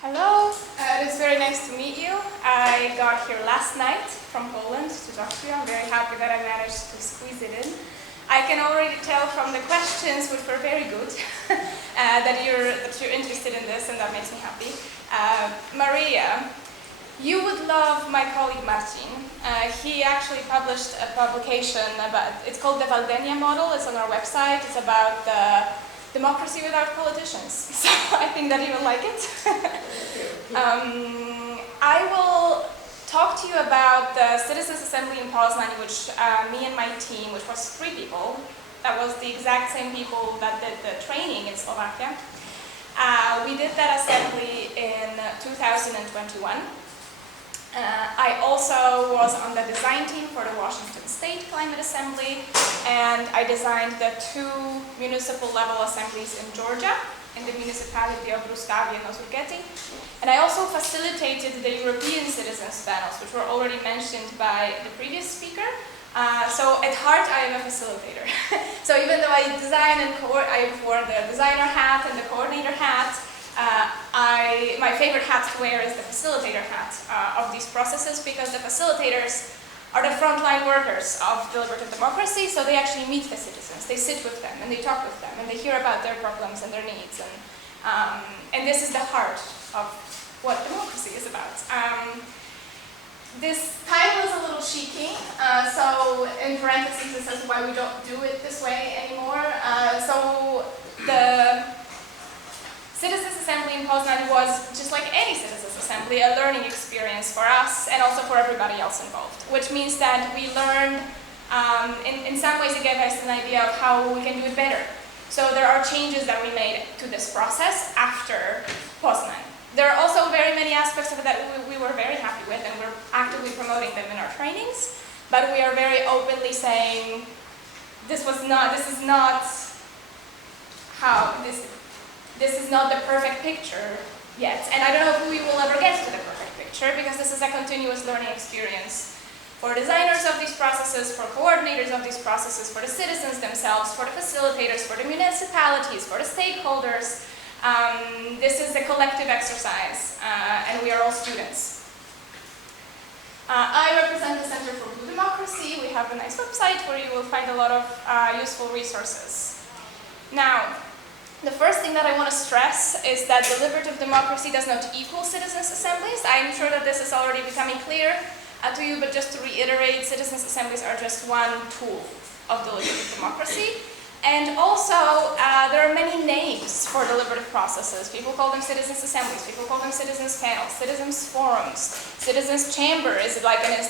Hello, it is very nice to meet you. I got here last night from Poland to talk to you. I'm very happy that I managed to squeeze it in. I can already tell from the questions, which were very good, that you're interested in this, and that makes me happy. Maria, you would love my colleague Marcin. He actually published a publication it's called the Waldenia model. It's on our website. It's about democracy without politicians. So I think that you will like it. I will talk to you about the Citizens Assembly in Poznan, which me and my team, which was 3 people, that was the exact same people that did the training in Slovakia. We did that assembly in 2021. I also was on the design team for the Washington State Climate Assembly, and I designed the 2 municipal level assemblies in Georgia, in the municipality of Rustavi and Ozurgeti. And I also facilitated the European citizens panels, which were already mentioned by the previous speaker. So at heart, I am a facilitator. So even though I design and I wore the designer hat and the coordinator hat, my favorite hat to wear is the facilitator hat of these processes, because the facilitators are the frontline workers of deliberative democracy, so they actually meet the citizens, they sit with them, and they talk with them, and they hear about their problems and their needs, and this is the heart of what democracy is about. This title is a little cheeky, so in parentheses it says why we don't do it this way anymore. So the Citizens Assembly in Poznan was, just like any Citizens Assembly, a learning experience for us and also for everybody else involved, which means that we learned, in some ways it gave us an idea of how we can do it better. So there are changes that we made to this process after Poznan. There are also very many aspects of it that we were very happy with, and we're actively promoting them in our trainings, but we are very openly saying this is not the perfect picture yet. And I don't know if we will ever get to the perfect picture, because this is a continuous learning experience for designers of these processes, for coordinators of these processes, for the citizens themselves, for the facilitators, for the municipalities, for the stakeholders. This is a collective exercise, and we are all students. I represent the Center for Blue Democracy. We have a nice website where you will find a lot of useful resources. Now, the first thing that I want to stress is that deliberative democracy does not equal citizens' assemblies. I'm sure that this is already becoming clear to you, but just to reiterate, citizens' assemblies are just one tool of deliberative democracy. And also, there are many names for deliberative processes. People call them citizens' assemblies, people call them citizens' panels, citizens' forums, citizens' chamber is like an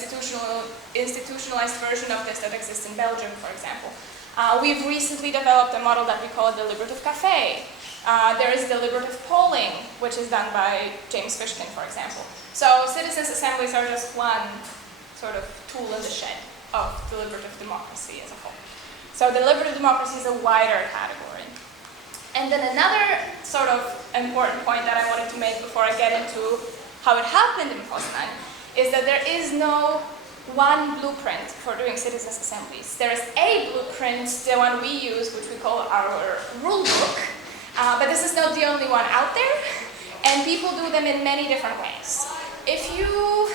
institutionalized version of this that exists in Belgium, for example. We've recently developed a model that we call a deliberative cafe. There is deliberative polling, which is done by James Fishkin, for example. So citizens' assemblies are just one sort of tool in the shed of deliberative democracy as a whole. So deliberative democracy is a wider category. And then another sort of important point that I wanted to make before I get into how it happened in Poznan is that there is no one blueprint for doing citizens' assemblies. There is a blueprint, the one we use, which we call our rule book, but this is not the only one out there, and people do them in many different ways. If you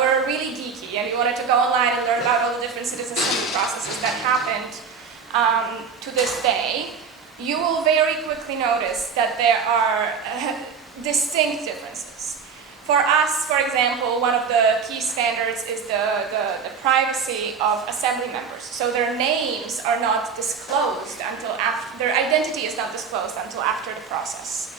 were really geeky and you wanted to go online and learn about all the different citizens' assembly processes that happened to this day, you will very quickly notice that there are distinct differences. For us, for example, one of the key standards is the privacy of assembly members. So their names are not disclosed until after, their identity is not disclosed until after the process.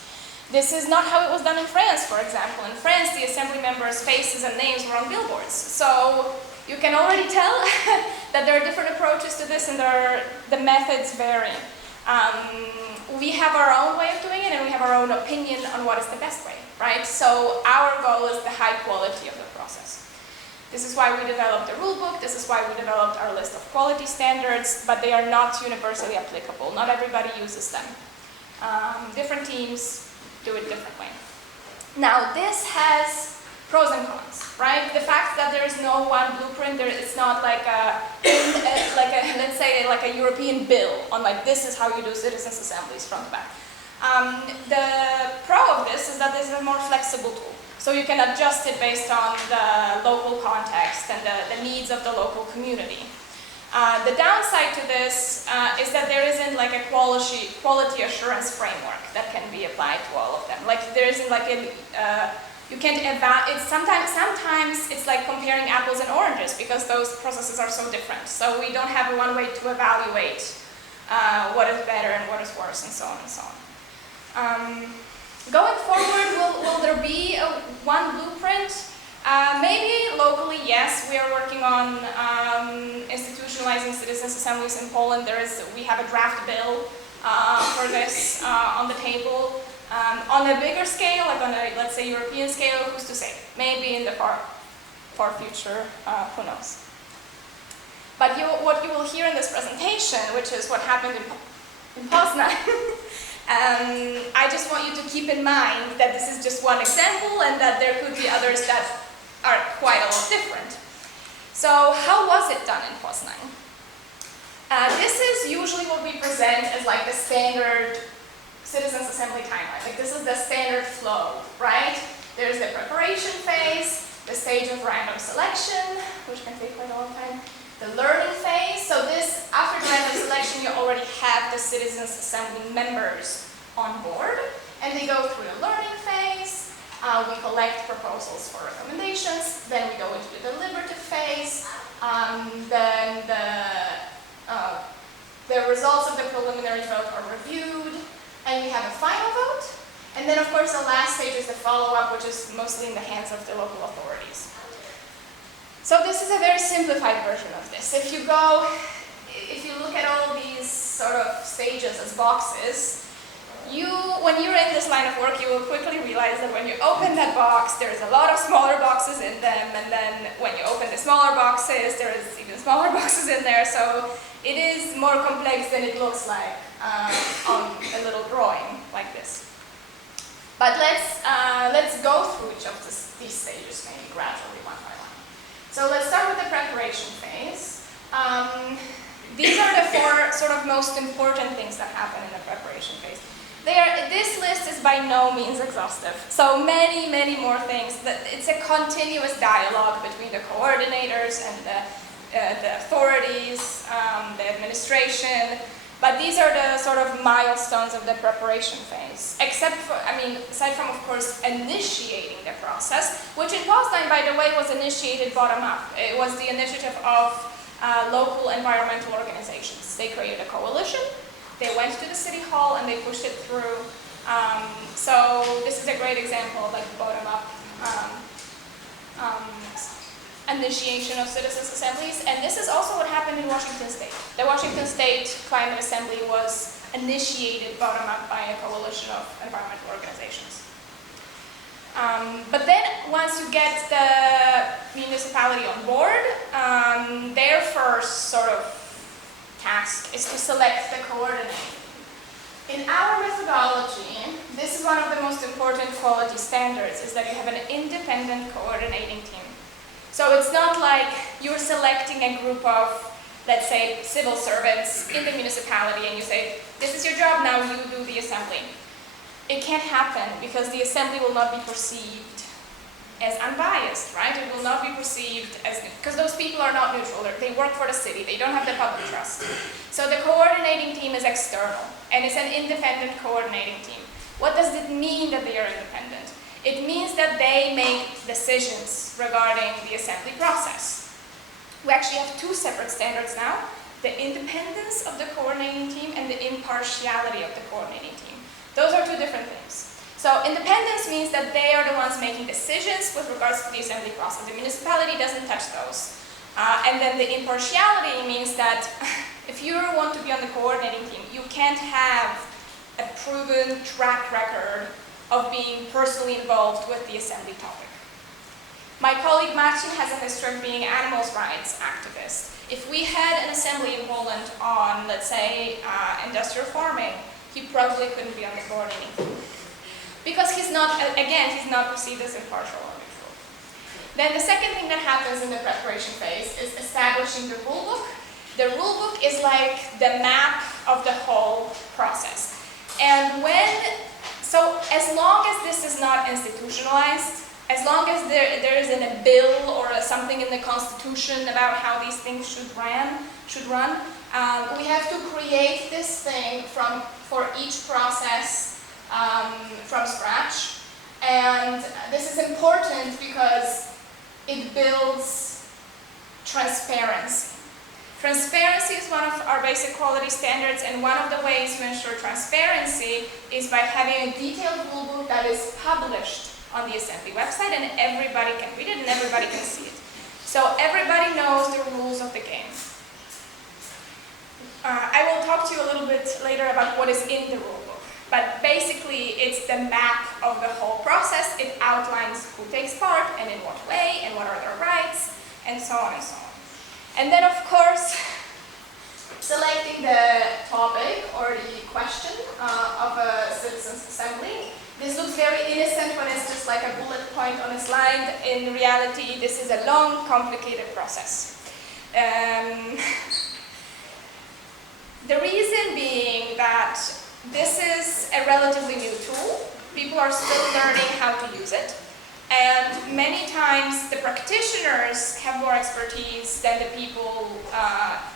This is not how it was done in France, for example. In France, the assembly members' faces and names were on billboards. So you can already tell that there are different approaches to this, and the methods vary. We have our own way of doing it, and we have our own opinion on what is the best way, right? So our goal is the high quality of the process. This is why we developed the rule book, this is why we developed our list of quality standards, but they are not universally applicable. Not everybody uses them. Different teams do it differently. Now, this has pros and cons, right? The fact that there is no one blueprint, it's not like let's say like a European bill on like this is how you do citizens' assemblies front to back. The pro of this is that this is a more flexible tool. So you can adjust it based on the local context and the needs of the local community. The downside to this is that there isn't like a quality assurance framework that can be applied to all of them. Like there isn't like you can't sometimes it's like comparing apples and oranges because those processes are so different. So we don't have one way to evaluate what is better and what is worse and so on and so on. Going forward, will there be one blueprint? Maybe locally, yes. We are working on institutionalizing citizens' assemblies in Poland. We have a draft bill for this on the table. On a bigger scale, like on a, let's say, European scale, who's to say? Maybe in the far future, who knows? But what you will hear in this presentation, which is what happened in Poznan, I just want you to keep in mind that this is just one example and that there could be others that are quite a lot different. So how was it done in Poznan? This is usually what we present as like the standard citizens' assembly timeline. Like this is the standard flow, right? There's the preparation phase, the stage of random selection, which can take quite a long time, the learning phase. So this, after the random selection, you already have the citizens' assembly members on board, and they go through the learning phase. We collect proposals for recommendations, then we go into the deliberative phase, then the results of the preliminary vote are reviewed, and we have a final vote. And then, of course, the last stage is the follow-up, which is mostly in the hands of the local authorities. So this is a very simplified version of this. If you look at all these sort of stages as boxes, when you're in this line of work, you will quickly realize that when you open that box, there's a lot of smaller boxes in them, and then when you open the smaller boxes, there is even smaller boxes in there. So it is more complex than it looks like on a little drawing like this. But let's go through each of these stages maybe gradually one by one. So let's start with the preparation phase. These are the four sort of most important things that happen in the preparation phase. This list is by no means exhaustive. So many, many more things. It's a continuous dialogue between the coordinators and the authorities, the administration. But these are the sort of milestones of the preparation phase. Except for, aside from, of course, initiating the process, which in Poznan, by the way, was initiated bottom-up. It was the initiative of local environmental organizations. They created a coalition. They went to the city hall and they pushed it through. So this is a great example of like bottom-up initiation of citizens' assemblies. And this is also what happened in Washington State. The Washington State Climate Assembly was initiated bottom-up by a coalition of environmental organizations. But then once you get the municipality on board, their first sort of task is to select the coordinator. In our methodology, this is one of the most important quality standards, is that you have an independent coordinating team. So it's not like you're selecting a group of, let's say, civil servants in the municipality and you say, this is your job, now you do the assembly. It can't happen because the assembly will not be perceived as unbiased, right? It will not be perceived as, because those people are not neutral, they work for the city, they don't have the public trust. So the coordinating team is external, and it's an independent coordinating team. What does it mean that they are independent? It means that they make decisions regarding the assembly process. We actually have two separate standards now, the independence of the coordinating team and the impartiality of the coordinating team. Those are two different things. So independence means that they are the ones making decisions with regards to the assembly process. The municipality doesn't touch those. And then the impartiality means that if you want to be on the coordinating team, you can't have a proven track record of being personally involved with the assembly topic. My colleague Marcin has a history of being an animals rights activist. If we had an assembly in Poland on, let's say, industrial farming, he probably couldn't be on the coordinating team. Because he's not perceived as impartial or neutral. Then the second thing that happens in the preparation phase is establishing the rule book. The rule book is like the map of the whole process. And so as long as this is not institutionalized, as long as there isn't a bill or something in the Constitution about how these things should run, we have to create this thing for each process from scratch. And this is important because it builds transparency. Transparency is one of our basic quality standards, and one of the ways you ensure transparency is by having a detailed rulebook that is published on the Assembly website, and everybody can read it and everybody can see it. So everybody knows the rules of the game. I will talk to you a little bit later about what is in the rulebook, but basically it's the map of the whole process. It outlines who takes part and in what way and what are their rights and so on and so on. And then of course, selecting the topic or the question of a citizens' assembly. This looks very innocent when it's just like a bullet point on a slide. In reality, this is a long, complicated process. The reason being that this is a relatively new tool. People are still learning how to use it. And many times the practitioners have more expertise than the people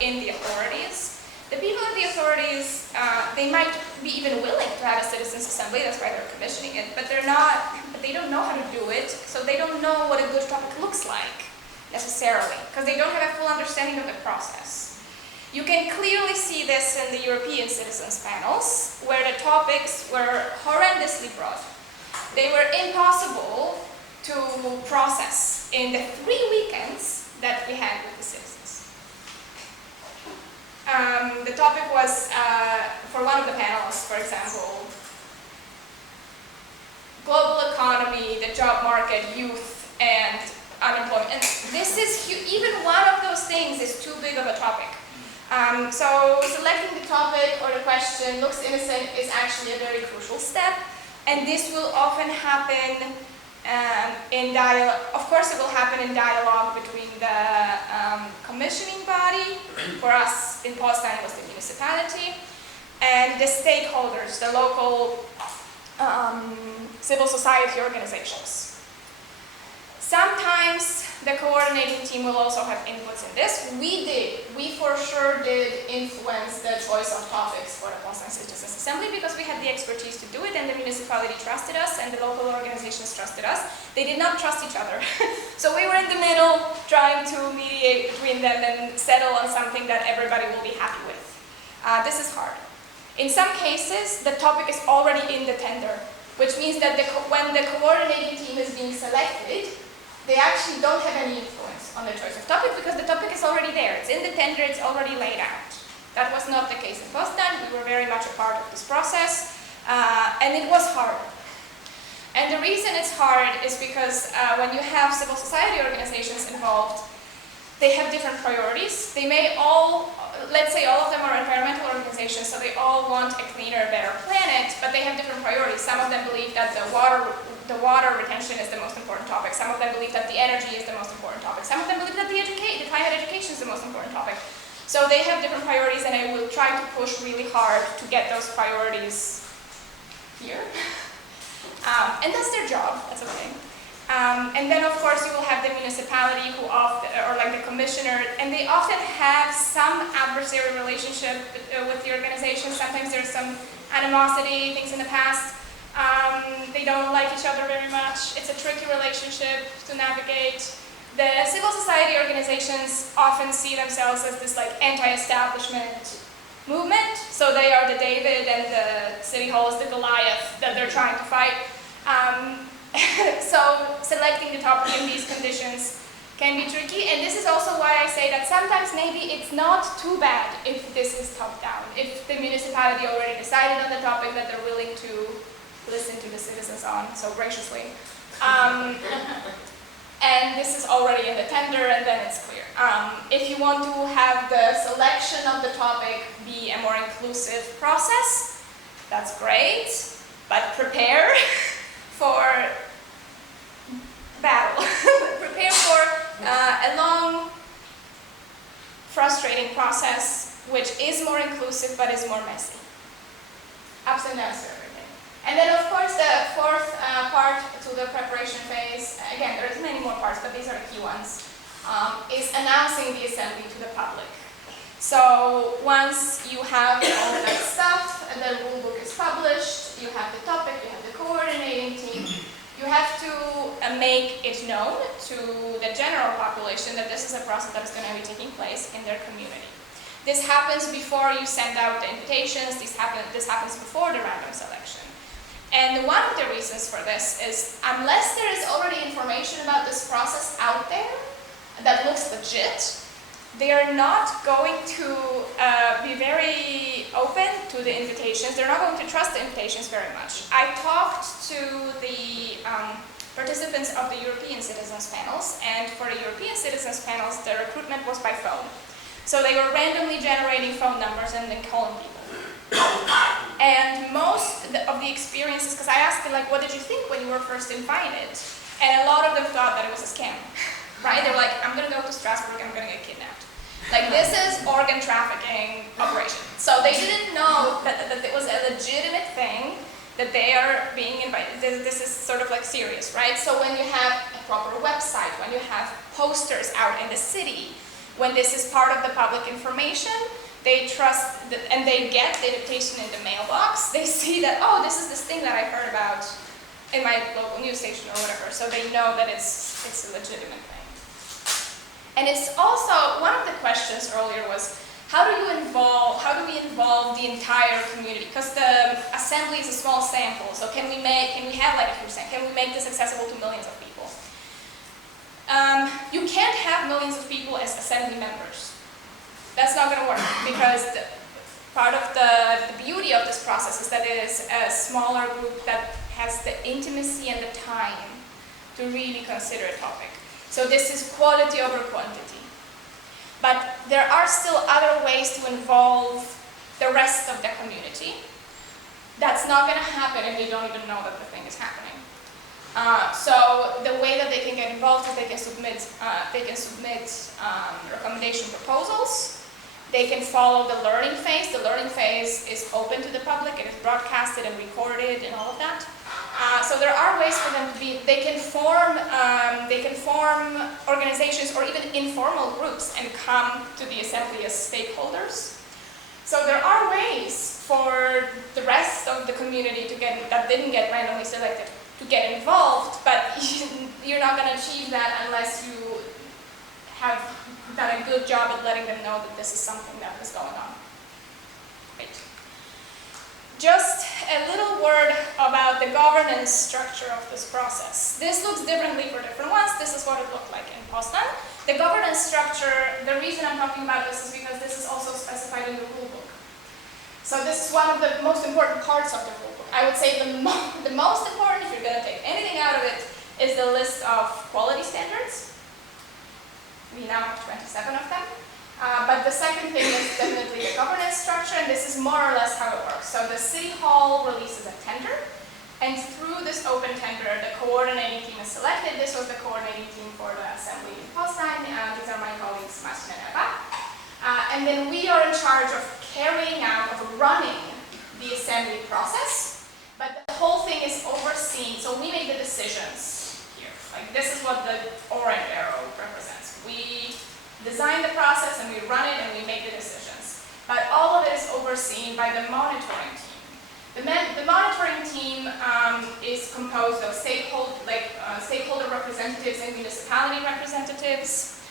in the authorities. The people in the authorities, they might be even willing to have a citizens' assembly, that's why they're commissioning it, but they don't know how to do it, so they don't know what a good topic looks like, necessarily, because they don't have a full understanding of the process. You can clearly see this in the European citizens' panels, where the topics were horrendously broad. They were impossible to process in the 3 weekends that we had with the citizens. The topic was, for one of the panels, for example, global economy, the job market, youth, and unemployment. And this is even one of those things is too big of a topic. So selecting the topic or the question looks innocent is actually a very crucial step, and this will often happen in dialogue. Of course, it will happen in dialogue between the commissioning body, for us in Poznan it was the municipality, and the stakeholders, the local civil society organizations. Sometimes the coordinating team will also have inputs in this. We for sure did influence the choice of topics for the Poznan Citizens Assembly because we had the expertise to do it, and the municipality trusted us and the local organizations trusted us. They did not trust each other. So we were in the middle trying to mediate between them and settle on something that everybody will be happy with. This is hard. In some cases, the topic is already in the tender, which means that when the coordinating team is being selected, they actually don't have any influence on the choice of topic because the topic is already there. It's in the tender, it's already laid out. That was not the case in Poznan. We were very much a part of this process, and it was hard. And the reason it's hard is because when you have civil society organizations involved, they have different priorities. They may all, let's say all of them are environmental organizations, so they all want a cleaner, better planet, but they have different priorities. Some of them believe that the water retention is the most important topic. Some of them believe that the energy is the most important topic. Some of them believe that the climate education is the most important topic. So they have different priorities, and I will try to push really hard to get those priorities here. And that's their job, that's okay. And then of course you will have the municipality who often, or like the commissioner, and they often have some adversary relationship with the organization. Sometimes there's some animosity, things in the past. They don't like each other very much. It's a tricky relationship to navigate. The civil society organizations often see themselves as this like anti-establishment movement. So they are the David and the city hall is the Goliath that they're trying to fight. So selecting the topic in these conditions can be tricky, and this is also why I say that sometimes maybe it's not too bad if this is top-down, if the municipality already decided on the topic that they're willing to listen to the citizens on so graciously. And this is already in the tender, and then it's clear. If you want to have the selection of the topic be a more inclusive process, that's great, but prepare for battle. Prepare for a long, frustrating process which is more inclusive but is more messy. have to announce everything. And then of course the fourth part to the preparation phase, again there's many more parts, but these are the key ones, is announcing the assembly to the public. So once you have all that stuff, and the rule book is published, you have the topic, you have the coordinating team, you have to make it known to the general population that this is a process that is going to be taking place in their community. This happens before you send out the invitations, this happens before the random selection. And one of the reasons for this is, unless there is already information about this process out there that looks legit, they are not going to be very open to the invitations. They're not going to trust the invitations very much. I talked to the participants of the European Citizens Panels, and for the European Citizens Panels, the recruitment was by phone. So they were randomly generating phone numbers and then calling people. And most of the experiences, because I asked them, like, what did you think when you were first invited? And a lot of them thought that it was a scam, right? They were like, I'm gonna go to Strasbourg, I'm gonna get kidnapped. Like, this is organ trafficking operation. So they didn't know that it was a legitimate thing, that they are being invited. This is sort of like serious, right? So when you have a proper website, when you have posters out in the city, when this is part of the public information, they trust, and they get the invitation in the mailbox, they see that, oh, this is this thing that I heard about in my local news station or whatever, so they know that it's a legitimate thing. And it's also, one of the questions earlier was, how do we involve the entire community? Because the assembly is a small sample, so can we have like a percent? Can we make this accessible to millions of people? You can't have millions of people as assembly members. That's not going to work, because part of the beauty of this process is that it is a smaller group that has the intimacy and the time to really consider a topic. So this is quality over quantity. But there are still other ways to involve the rest of the community. That's not going to happen if they don't even know that the thing is happening. So the way that they can get involved is they can submit recommendation proposals. They can follow the learning phase. The learning phase is open to the public. It is broadcasted and recorded and all of that. So there are ways for them to be. They can form organizations or even informal groups and come to the assembly as stakeholders. So there are ways for the rest of the community that didn't get randomly selected to get involved, but you're not going to achieve that unless you have done a good job at letting them know that this is something that is going on. Great. Just a little word about the governance structure of this process. This looks differently for different ones. This is what it looked like in Poznan. The governance structure, the reason I'm talking about this is because this is also specified in the rule book. So this is one of the most important parts of the rule book. I would say the most important, if you're going to take anything out of it, is the list of quality standards. We now have 27 of them. But the second thing is definitely the governance structure, and this is more or less how it works. So the City Hall releases a tender, and through this open tender, the coordinating team is selected. This was the coordinating team for the assembly in Poznan. These are my colleagues, Martin and Eva. And then we are in charge of carrying out, of running the assembly process. But the whole thing is overseen, so we make the decisions here. Like, this is what the orange arrow represents. We design the process and we run it and we make the decisions. But all of it is overseen by the monitoring team. The monitoring team is composed of stakeholder representatives and municipality representatives.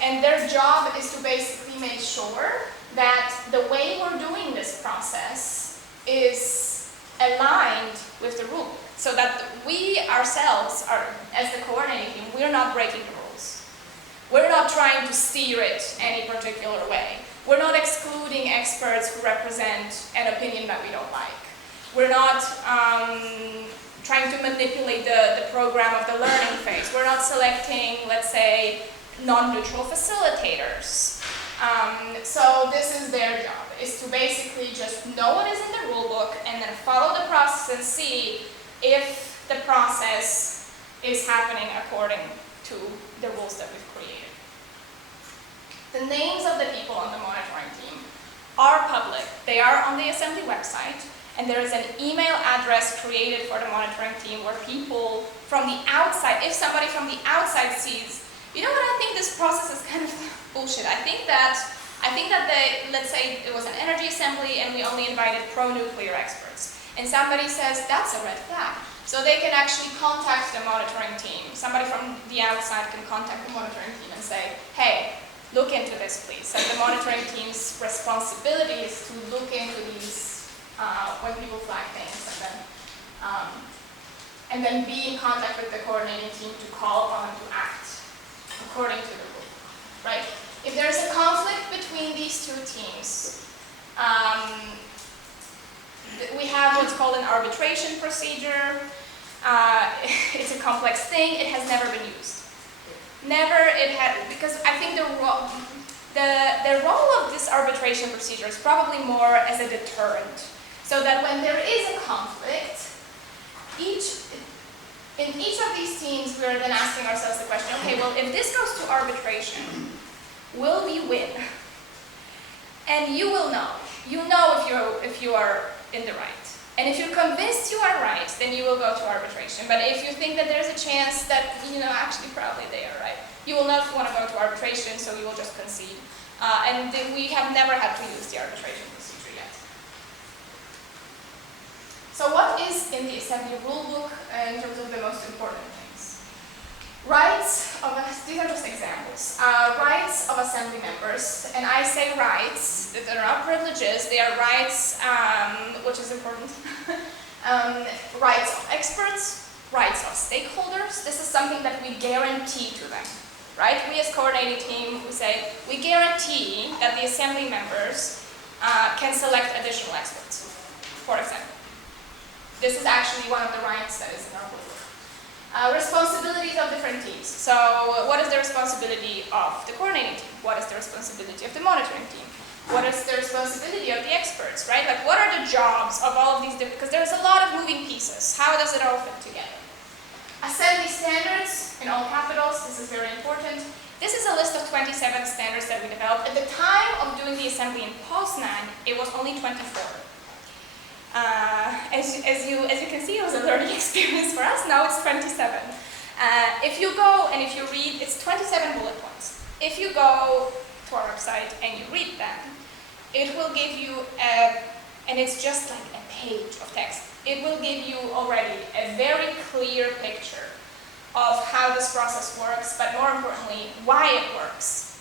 And their job is to basically make sure that the way we're doing this process is aligned with the rule. So that we ourselves, as the coordinating team, we're not breaking the rules. We're not trying to steer it any particular way. We're not excluding experts who represent an opinion that we don't like. We're not trying to manipulate the program of the learning phase. We're not selecting, let's say, non-neutral facilitators. So this is their job, is to basically just know what is in the rule book and then follow the process and see if the process is happening according to the rules that we've created. The names of the people on the monitoring team are public. They are on the assembly website, And there is an email address created for the monitoring team where people from the outside, if somebody from the outside sees, you know what, I think this process is kind of bullshit. I think that let's say it was an energy assembly and we only invited pro-nuclear experts. And somebody says, that's a red flag. So they can actually contact the monitoring team. Somebody from the outside can contact the monitoring team and say, hey, look into this, please. So the monitoring team's responsibility is to look into these when people flag things, and then be in contact with the coordinating team to call on them to act according to the rule, right? If there's a conflict between these two teams, we have what's called an arbitration procedure. It's a complex thing. It has never been used. Because I think the role of this arbitration procedure is probably more as a deterrent, so that when there is a conflict, in each of these teams, we are then asking ourselves the question, okay, well, if this goes to arbitration, will we win? And you will know. You know if you are in the right. And if you're convinced you are right, then you will go to arbitration. But if you think that there's a chance that, actually probably they are right, you will not want to go to arbitration, so you will just concede. And we have never had to use the arbitration procedure yet. So what is in the assembly rulebook in terms of the most important things? These are just examples. Rights of assembly members, and I say rights, that they're not privileges, they are rights, which is important. Rights of experts, rights of stakeholders. This is something that we guarantee to them, right? We as coordinating team, we say, we guarantee that the assembly members can select additional experts, for example. This is actually one of the rights that is in our book. Responsibilities of different teams. So what is the responsibility of the coordinating team? What is the responsibility of the monitoring team? What is the responsibility of the experts, right? Like, what are the jobs of all of these different, because there's a lot of moving pieces. How does it all fit together? Assembly standards, in all capitals, this is very important. This is a list of 27 standards that we developed. At the time of doing the assembly in Poznan, it was only 24. As you can see, it was a learning experience for us. Now it's 27. If you go and if you read, it's 27 bullet points. If you go to our website and you read them, it will give you, and it's just like a page of text, it will give you already a very clear picture of how this process works, but more importantly, why it works.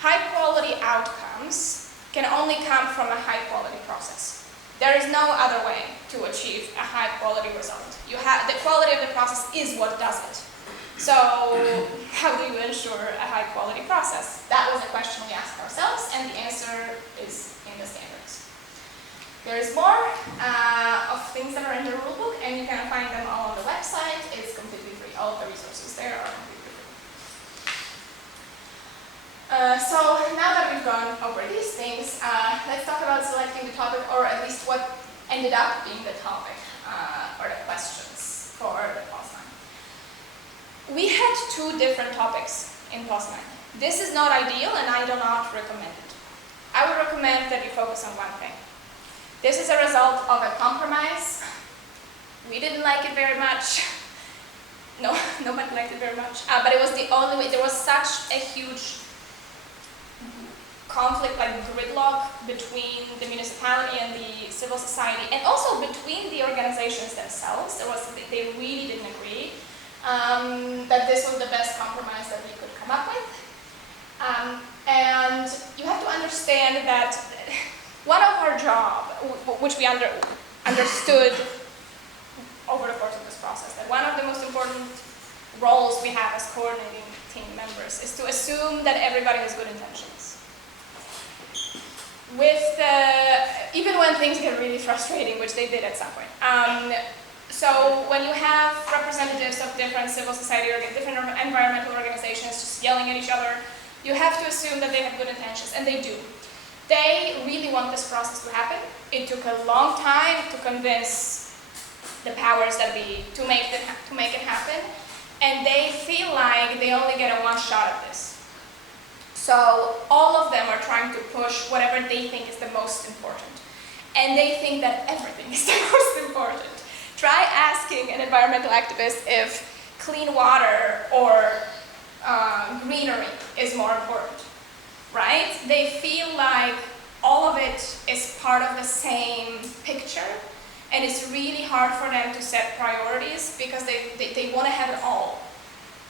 High quality outcomes can only come from a high quality process. There is no other way to achieve a high quality result. The quality of the process is what does it. So how do you ensure a high quality process? That was a question we asked ourselves, and the answer is in the standards. There is more of things that are in the rulebook, and you can find them all on the website. It's completely free. All of the resources there are completely free. So now that we've gone over these things, let's talk about selecting the topic, or at least what ended up being the topic, or the questions for the Poznan. We had two different topics in Poznan. This is not ideal, and I do not recommend it. I would recommend that you focus on one thing. This is a result of a compromise. We didn't like it very much. No, nobody liked it very much. But it was the only way. There was such a huge conflict, like gridlock, between the municipality and the civil society, and also between the organizations themselves. They really didn't agree that this was the best compromise that we could come up with. And you have to understand that one of our job, which we understood over the course of this process, that one of the most important roles we have as coordinating team members is to assume that everybody has good intentions. Even when things get really frustrating, which they did at some point. So when you have representatives of different civil society or different environmental organizations just yelling at each other, you have to assume that they have good intentions, and they do. They really want this process to happen. It took a long time to convince the powers that be to make it happen, and they feel like they only get a one shot at this. So all of them are trying to push whatever they think is the most important. and they think that everything is the most important. Try asking an environmental activist if clean water or greenery is more important, right? They feel like all of it is part of the same picture, and it's really hard for them to set priorities because they want to have it all.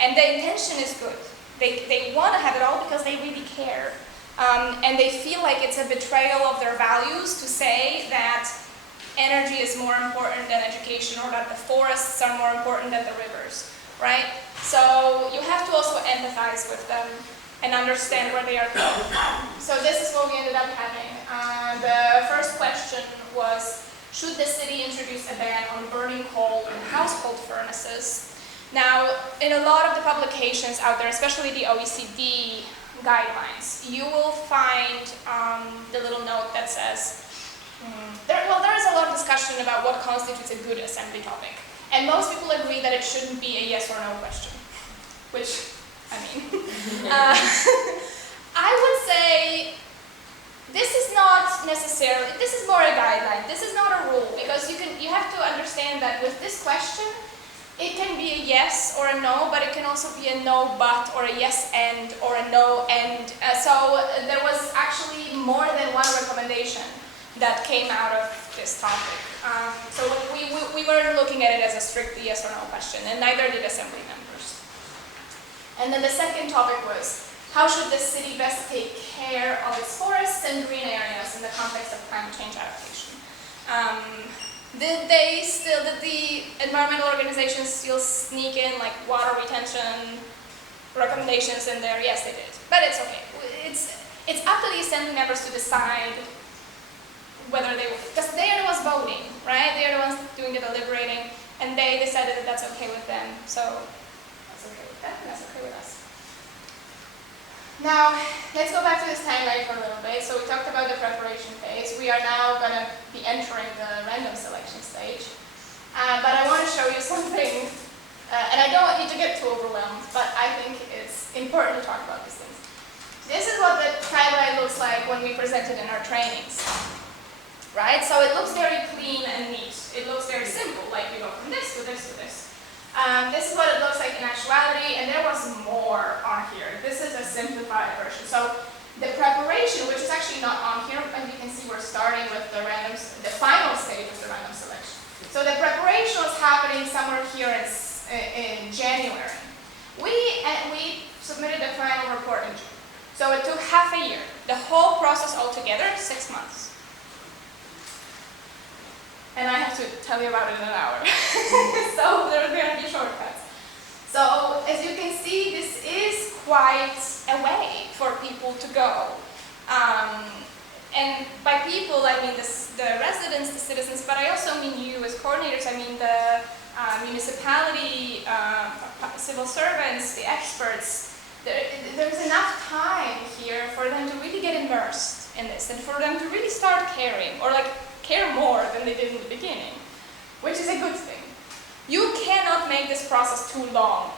And the intention is good. They want to have it all because they really care. And they feel like it's a betrayal of their values to say that energy is more important than education, or that the forests are more important than the rivers, right? So you have to also empathize with them and understand where they are coming from. So this is what we ended up having. The first question was, should the city introduce a ban on burning coal in household furnaces? Now, in a lot of the publications out there, especially the OECD guidelines, you will find the little note that says, there is a lot of discussion about what constitutes a good assembly topic. And most people agree that it shouldn't be a yes or no question, which, I mean, I would say this is not necessarily, this is more a guideline, this is not a rule, because you have to understand that with this question, it can be a yes or a no, but it can also be a no but, or a yes and, or a no and. So there was actually more than one recommendation that came out of this topic. So we weren't looking at it as a strictly yes or no question, and neither did assembly members. And then the second topic was, how should the city best take care of its forests and green areas in the context of climate change adaptation? Did the environmental organizations still sneak in like water retention recommendations in there? Yes, they did, but it's okay. It's up to the assembly members to decide whether they will, because they are the ones voting, right? They are the ones doing the deliberating, and they decided that that's okay with them. So that's okay with them, and that's okay with us. Now, let's go back to this timeline for a little bit. So we talked about the preparation phase. We are now going to be entering the random selection stage. But I want to show you something, and I don't want you to get too overwhelmed, but I think it's important to talk about these things. This is what the timeline looks like when we present it in our trainings, right? So it looks very clean and neat. It looks very simple, like we go from this to this to this. This is what it looks like in actuality, and there was more on here. This is a simplified version. So the preparation, which is actually not on here, and you can see we're starting with the final stage of the random selection. So the preparation was happening somewhere here in January. We submitted the final report in June. So it took half a year. The whole process altogether, 6 months. And I have to tell you about it in an hour. So there are going to be shortcuts. So as you can see, this is quite a way for people to go. And by people, I mean the residents, the citizens, but I also mean you as coordinators. I mean the municipality, civil servants, the experts. There's enough time here for them to really get immersed in this, and for them to really start caring, or like care more than they did in the beginning, which is a good thing. You cannot make this process too long.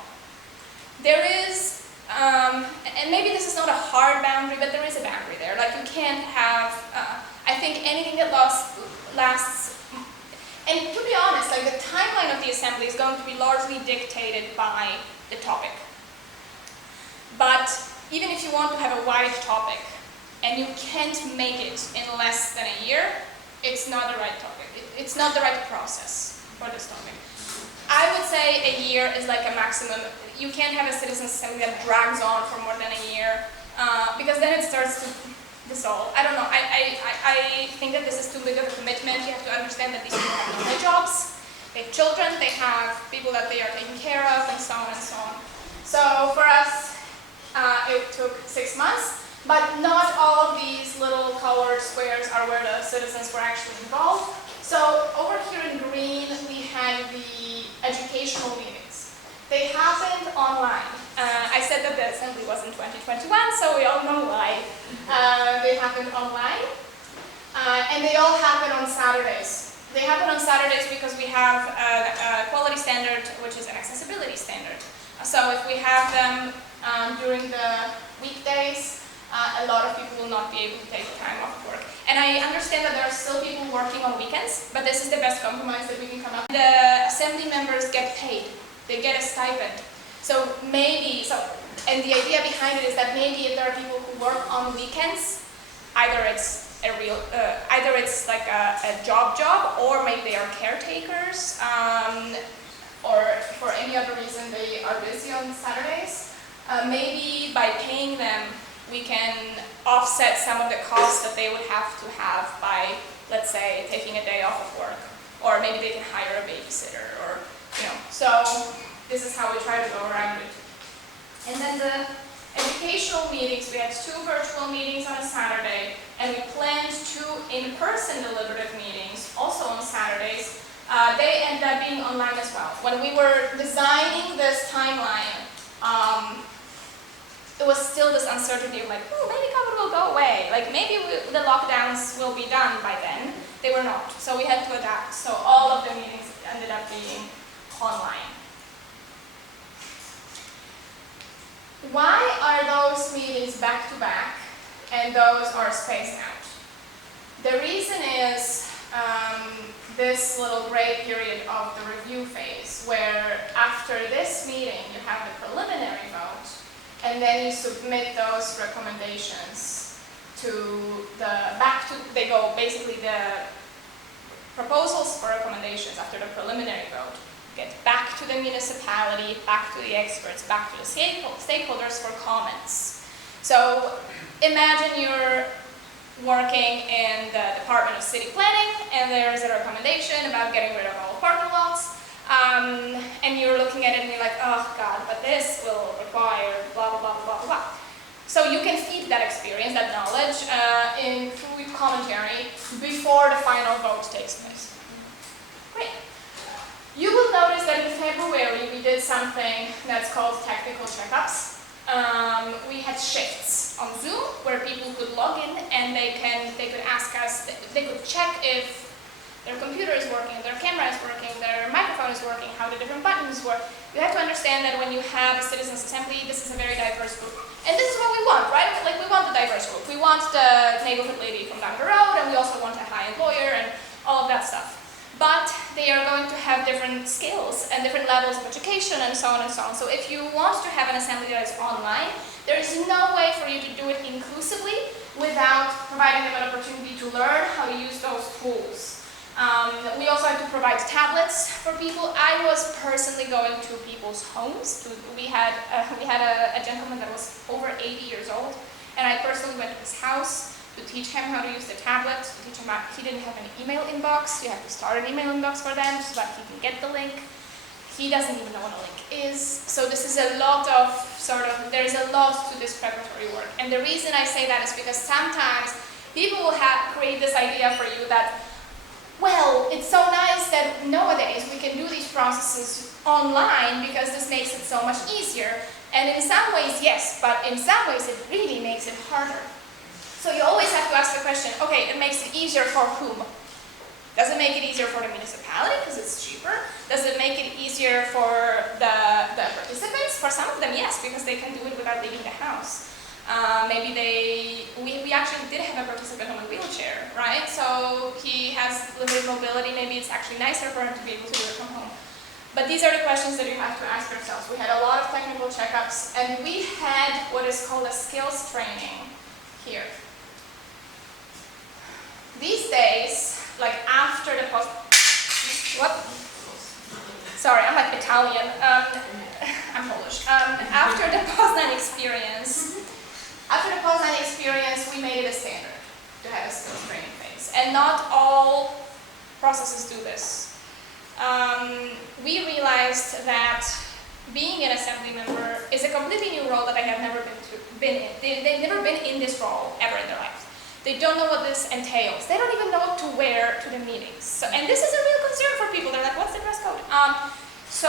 There is, and maybe this is not a hard boundary, but there is a boundary there. Like you can't have, I think anything that lasts, and to be honest, like the timeline of the assembly is going to be largely dictated by the topic. But even if you want to have a wide topic, and you can't make it in less than a year, it's not the right topic. It's not the right process for this topic. I would say a year is like a maximum. You can't have a citizen's assembly that drags on for more than a year, because then it starts to dissolve. I don't know. I think that this is too big of a commitment. You have to understand that these people have normal jobs, they have children, they have people that they are taking care of, and so on and so on. So for us, it took 6 months. But not all of these little colored squares are where the citizens were actually involved. So over here in green, we had the educational meetings. They happened online. I said that the assembly was in 2021, so we all know why. They happened online, and they all happen on Saturdays. They happen on Saturdays because we have a quality standard, which is an accessibility standard. So if we have them during the weekdays, a lot of people will not be able to take time off work. And I understand that there are still people working on weekends, but this is the best compromise that we can come up with. The assembly members get paid. They get a stipend. So maybe, and the idea behind it is that maybe if there are people who work on weekends, either it's like a job, or maybe they are caretakers, or for any other reason they are busy on Saturdays. Maybe by paying them, we can offset some of the costs that they would have to have by, let's say, taking a day off of work, or maybe they can hire a babysitter, or So this is how we try to go around it. And then the educational meetings, we had 2 virtual meetings on a Saturday, and we planned 2 in-person deliberative meetings, also on Saturdays. They ended up being online as well. When we were designing this timeline, there was still this uncertainty of like, maybe COVID will go away. Like maybe the lockdowns will be done by then. They were not, so we had to adapt. So all of the meetings ended up being online. Why are those meetings back to back and those are spaced out? The reason is this little gray period of the review phase, where after this meeting you have the preliminary vote, and then you submit those recommendations they go basically the proposals for recommendations after the preliminary vote get back to the municipality, back to the experts, back to the stakeholders for comments. So imagine you're working in the Department of City Planning and there's a recommendation about getting rid of all parking lots. And you're looking at it and you're like, oh God, but this will require blah, blah, blah, blah, blah. So you can feed that experience, that knowledge, through commentary before the final vote takes place. Great. You will notice that in February we did something that's called technical checkups. We had shifts on Zoom where people could log in and they could ask us, they could check if their computer is working, their camera is working, their microphone is working, how the different buttons work. You have to understand that when you have a citizens' assembly, this is a very diverse group. And this is what we want, right? Like we want the diverse group. We want the neighborhood lady from down the road, and we also want a high-end lawyer and all of that stuff. But they are going to have different skills and different levels of education and so on and so on. So if you want to have an assembly that is online, there is no way for you to do it inclusively without providing them an opportunity to learn how to use those tools. We also have to provide tablets for people. I was personally going to people's homes. We had a gentleman that was over 80 years old, and I personally went to his house to teach him how to use the tablet, to teach him how he didn't have an email inbox. You have to start an email inbox for them so that he can get the link. He doesn't even know what a link is. So this is a lot of there's a lot to this preparatory work. And the reason I say that is because sometimes people will create this idea for you that, well, it's so nice that nowadays we can do these processes online because this makes it so much easier. And in some ways, yes, but in some ways it really makes it harder. So you always have to ask the question, okay, it makes it easier for whom? Does it make it easier for the municipality because it's cheaper? Does it make it easier for the participants? For some of them, yes, because they can do it without leaving the house. Maybe we actually did have a participant on a wheelchair, right? So he has limited mobility. Maybe it's actually nicer for him to be able to do it from home. But these are the questions that you have to ask yourselves. We had a lot of technical checkups, and we had what is called a skills training here. These days, like after the Sorry, I'm like Italian. I'm Polish. After the Poznan experience, we made it a standard to have a skills training phase, and not all processes do this. We realized that being an assembly member is a completely new role that I have never been in. They've never been in this role ever in their life. They don't know what this entails. They don't even know what to wear to the meetings. So, and this is a real concern for people. They're like, what's the dress code? So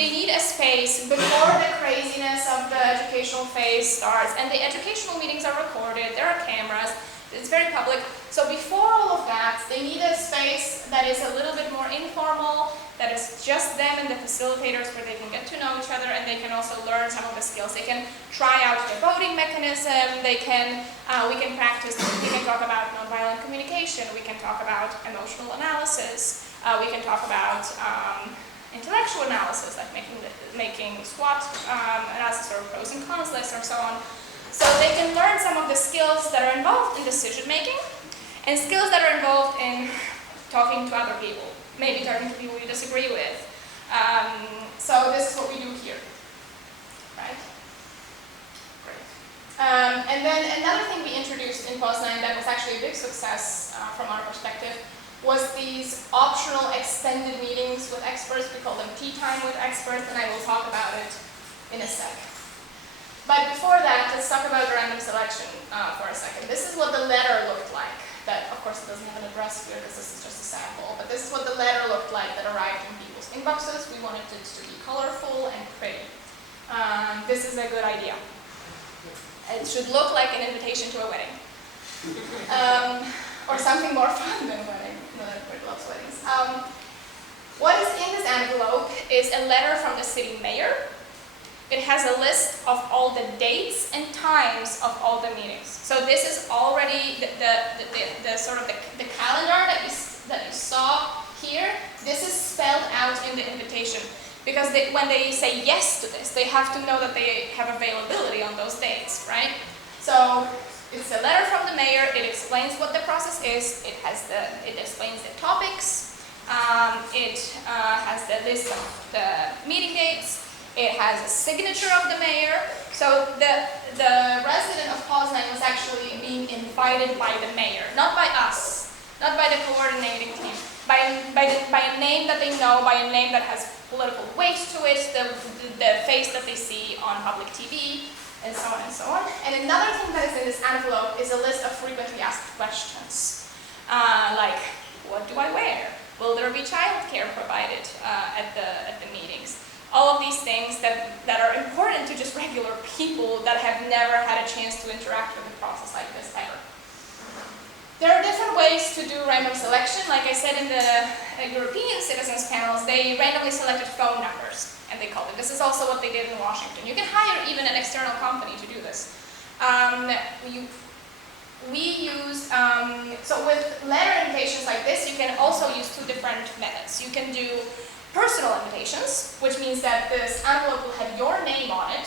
they need a space before the craziness of the educational phase starts. And the educational meetings are recorded. There are cameras. It's very public. So before all of that, they need a space that is a little bit more informal, that is just them and the facilitators, where they can get to know each other and they can also learn some of the skills. They can try out the voting mechanism, we can practice, we can talk about nonviolent communication, we can talk about emotional analysis, we can talk about intellectual analysis, like making SWOT analysis or pros and cons lists or so on. So they can learn some of the skills that are involved in decision making and skills that are involved in talking to other people, maybe talking to people you disagree with. So this is what we do here, right? Great. And then another thing we introduced in Poznan that was actually a big success from our perspective was these optional extended meetings with experts. We call them tea time with experts, and I will talk about it in a sec. But before that, let's talk about random selection for a second. This is what the letter looked like. That, of course, it doesn't have an address here, this is just a sample, but this is what the letter looked like that arrived in people's inboxes. We wanted it to be colorful and pretty. This is a good idea. It should look like an invitation to a wedding. Or something more fun than a wedding. Everybody loves weddings. What is in this envelope is a letter from the city mayor. It has a list of all the dates and times of all the meetings. So this is already the sort of the calendar that you saw here. This is spelled out in the invitation because when they say yes to this, they have to know that they have availability on those dates, right? So it's a letter from the mayor. It explains what the process is. It explains the topics. It has the list of the meeting dates. It has a signature of the mayor. So the resident of Poznan was actually being invited by the mayor, not by us, not by the coordinating team, by a name that they know, by a name that has political weight to it, the face that they see on public TV, and so on and so on. And another thing that is in this envelope is a list of frequently asked questions, like, what do I wear? Will there be childcare provided at the meetings? All of these things that are important to just regular people that have never had a chance to interact with a process like this ever. There are different ways to do random selection. Like I said in the European citizens panels, they randomly selected phone numbers, and they called it. This is also what they did in Washington. You can hire even an external company to do this. So with letter invitations like this, you can also use two different methods. You can do personal invitations, which means that this envelope will have your name on it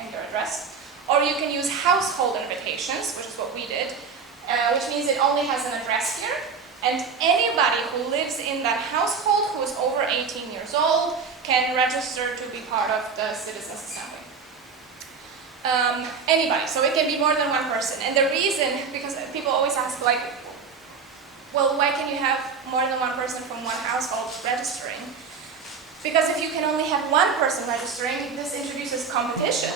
and your address, or you can use household invitations, which is what we did, which means it only has an address here, and anybody who lives in that household who is over 18 years old can register to be part of the Citizens Assembly. Anybody, so it can be more than one person. And the reason, because people always ask, like, well, why can you have more than one person from one household registering? Because if you can only have one person registering, this introduces competition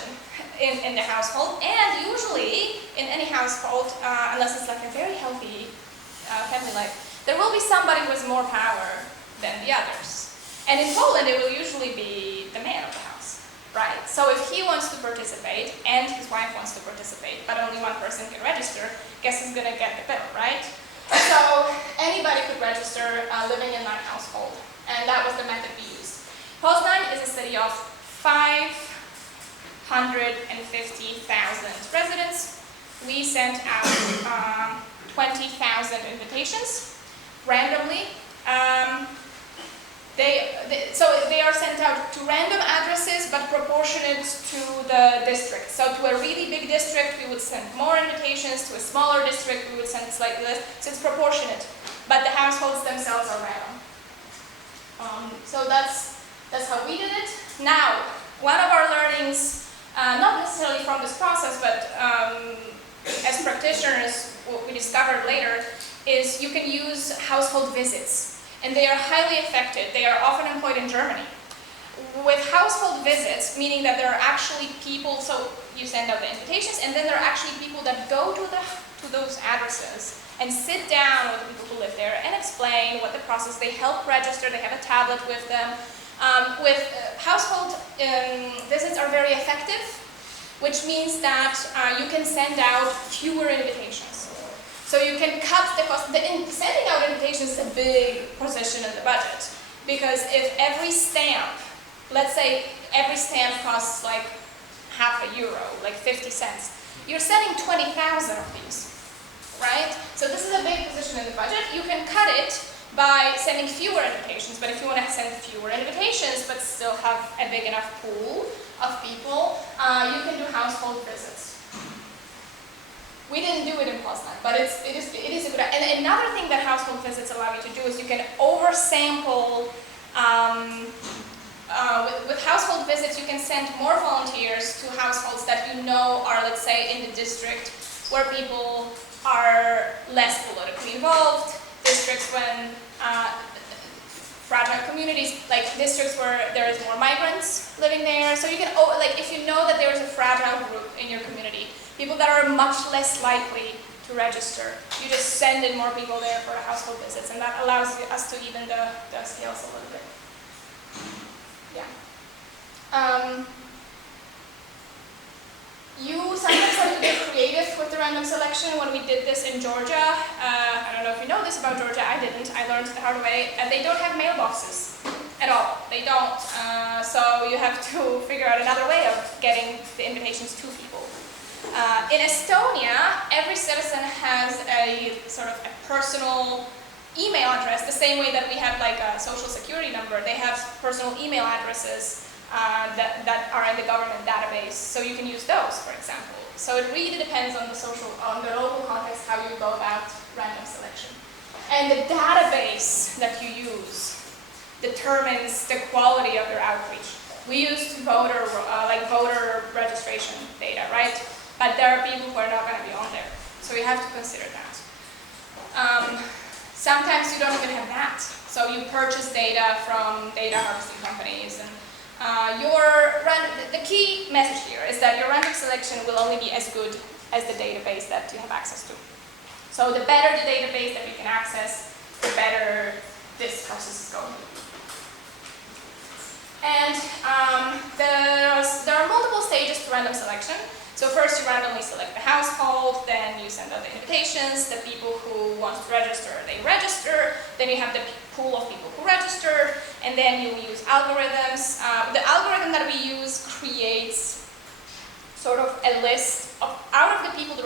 in the household, and usually in any household, unless it's like a very healthy family life, there will be somebody who has more power than the others. And in Poland, it will usually be the man of the house, right? So if he wants to participate and his wife wants to participate, but only one person can register, guess who's gonna get the bill, right? So anybody could register living in that household, and that was the method we used. Poznan is a city of 550,000 residents. We sent out 20,000 invitations randomly. So they are sent out to random addresses, but proportionate to the district. So to a really big district, we would send more invitations. To a smaller district, we would send slightly less. So it's proportionate, but the households themselves are random. So that's how we did it. Now, one of our learnings, not necessarily from this process, but as practitioners, what we discovered later is you can use household visits, and they are highly effective. They are often employed in Germany. With household visits, meaning that there are actually people, so you send out the invitations, and then there are actually people that go to those addresses and sit down with the people who live there and explain what the process. They help register. They have a tablet with them. Household visits are very effective, which means that you can send out fewer invitations. So you can cut the cost. Sending out invitations is a big position in the budget. Because if every stamp, let's say every stamp costs like €0.50, like 50 cents, you're sending 20,000 of these, right? So this is a big position in the budget. You can cut it by sending fewer invitations, but if you want to send fewer invitations but still have a big enough pool of people, you can do household visits. We didn't do it in Poznan, but it is a good idea. And another thing that household visits allow you to do is you can oversample. With household visits, you can send more volunteers to households that you know are, let's say, in the district where people are less politically involved, districts when fragile communities, like districts where there is more migrants living there. So you can, like, if you know that there is a fragile group in your community, people that are much less likely to register, you just send in more people there for household visits, and that allows us to even the scales a little bit. Yeah. You sometimes have to get creative with the random selection. When we did this in Georgia, I don't know if you know this about Georgia, I didn't, I learned the hard way, they don't have mailboxes at all. They don't. So you have to figure out another way of getting the invitations to people. In Estonia, every citizen has a sort of a personal email address, the same way that we have like a social security number. They have personal email addresses that are in the government database, so you can use those, for example. So it really depends on the local context how you go about random selection. And the database that you use determines the quality of your outreach. We use voter registration data, right? But there are people who are not going to be on there, so you have to consider that. Sometimes you don't even have that, so you purchase data from data harvesting companies. And the key message here is that your random selection will only be as good as the database that you have access to. So the better the database that you can access, the better this process is going. And there are multiple stages to random selection. So first you randomly select the household, then you send out the invitations, the people who want to register, they register, then you have the pool of people who register, and then you use algorithms. The algorithm that we use creates sort of a list of, out of the people who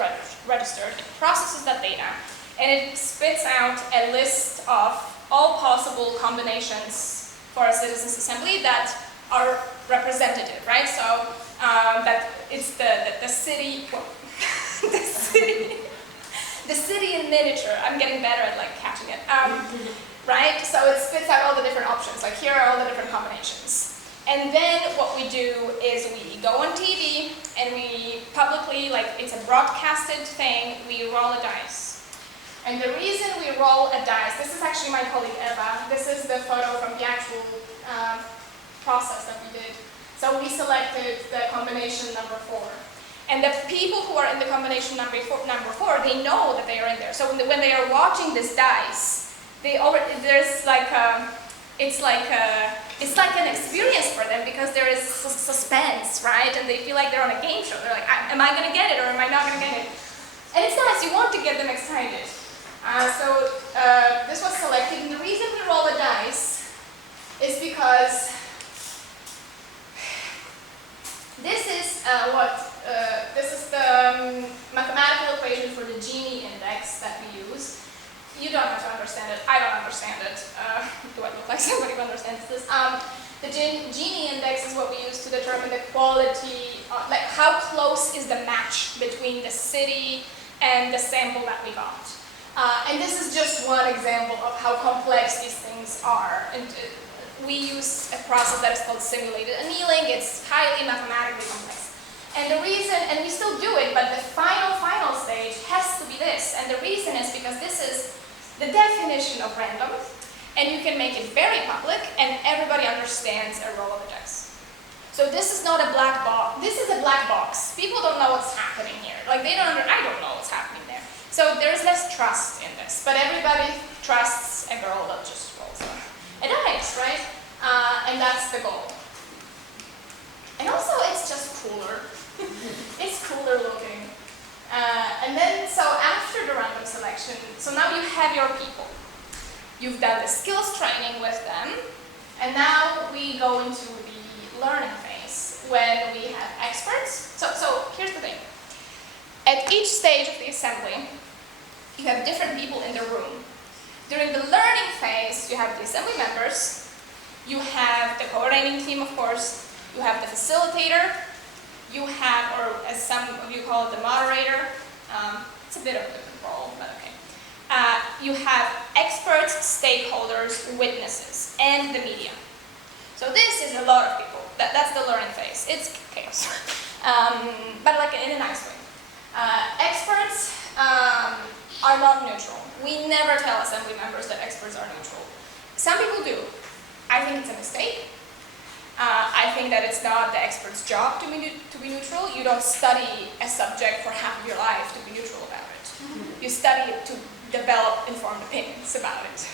registered, it processes that data, and it spits out a list of all possible combinations for a citizens' assembly that are representative, right? So that it's the city, well, the city in miniature. I'm getting better at like catching it, right? So it spits out all the different options. Like here are all the different combinations. And then what we do is we go on TV and we publicly, like it's a broadcasted thing, we roll a dice. And the reason we roll a dice, this is actually my colleague Eva, this is the photo from the actual process that we did. So we selected the combination number 4. And the people who are in the combination number 4, they know that they are in there. So when they are watching this dice, there's like it's like an experience for them because there is suspense, right? And they feel like they're on a game show. They're like, am I going to get it or am I not going to get it? And it's nice. You want to get them excited. So this was selected, and the reason we roll a dice is because this is the mathematical equation for the Gini index that we use. You don't have to understand it. I don't understand it. Do I look like somebody who understands this? The Gini index is what we use to determine the quality, like how close is the match between the city and the sample that we got. And this is just one example of how complex these things are. And we use a process that is called simulated annealing. It's highly mathematically complex. And the reason, and we still do it, but the final stage has to be this. And the reason is because this is the definition of random, and you can make it very public, and everybody understands a roll of the dice. So this is not a black box. This is a black box. People don't know what's happening here. Like I don't know what's happening there. So there's less trust in this, but everybody trusts a girl that just rolls a dice, right? And that's the goal. And also, it's just cooler. It's cooler looking. And then, so after the random selection, so now you have your people. You've done the skills training with them. And now we go into the learning phase when we have experts. So here's the thing. At each stage of the assembly, you have different people in the room. During the learning phase, you have the assembly members, you have the coordinating team, of course, you have the facilitator, you have, or as some of you call it, the moderator. It's a bit of a different role, but okay. You have experts, stakeholders, witnesses, and the media. So this is a lot of people. That's the learning phase. It's chaos, but like in a nice way. Experts are not neutral. We never tell assembly members that experts are neutral. Some people do. I think it's a mistake. I think that it's not the expert's job to be neutral. You don't study a subject for half of your life to be neutral about it. You study it to develop informed opinions about it.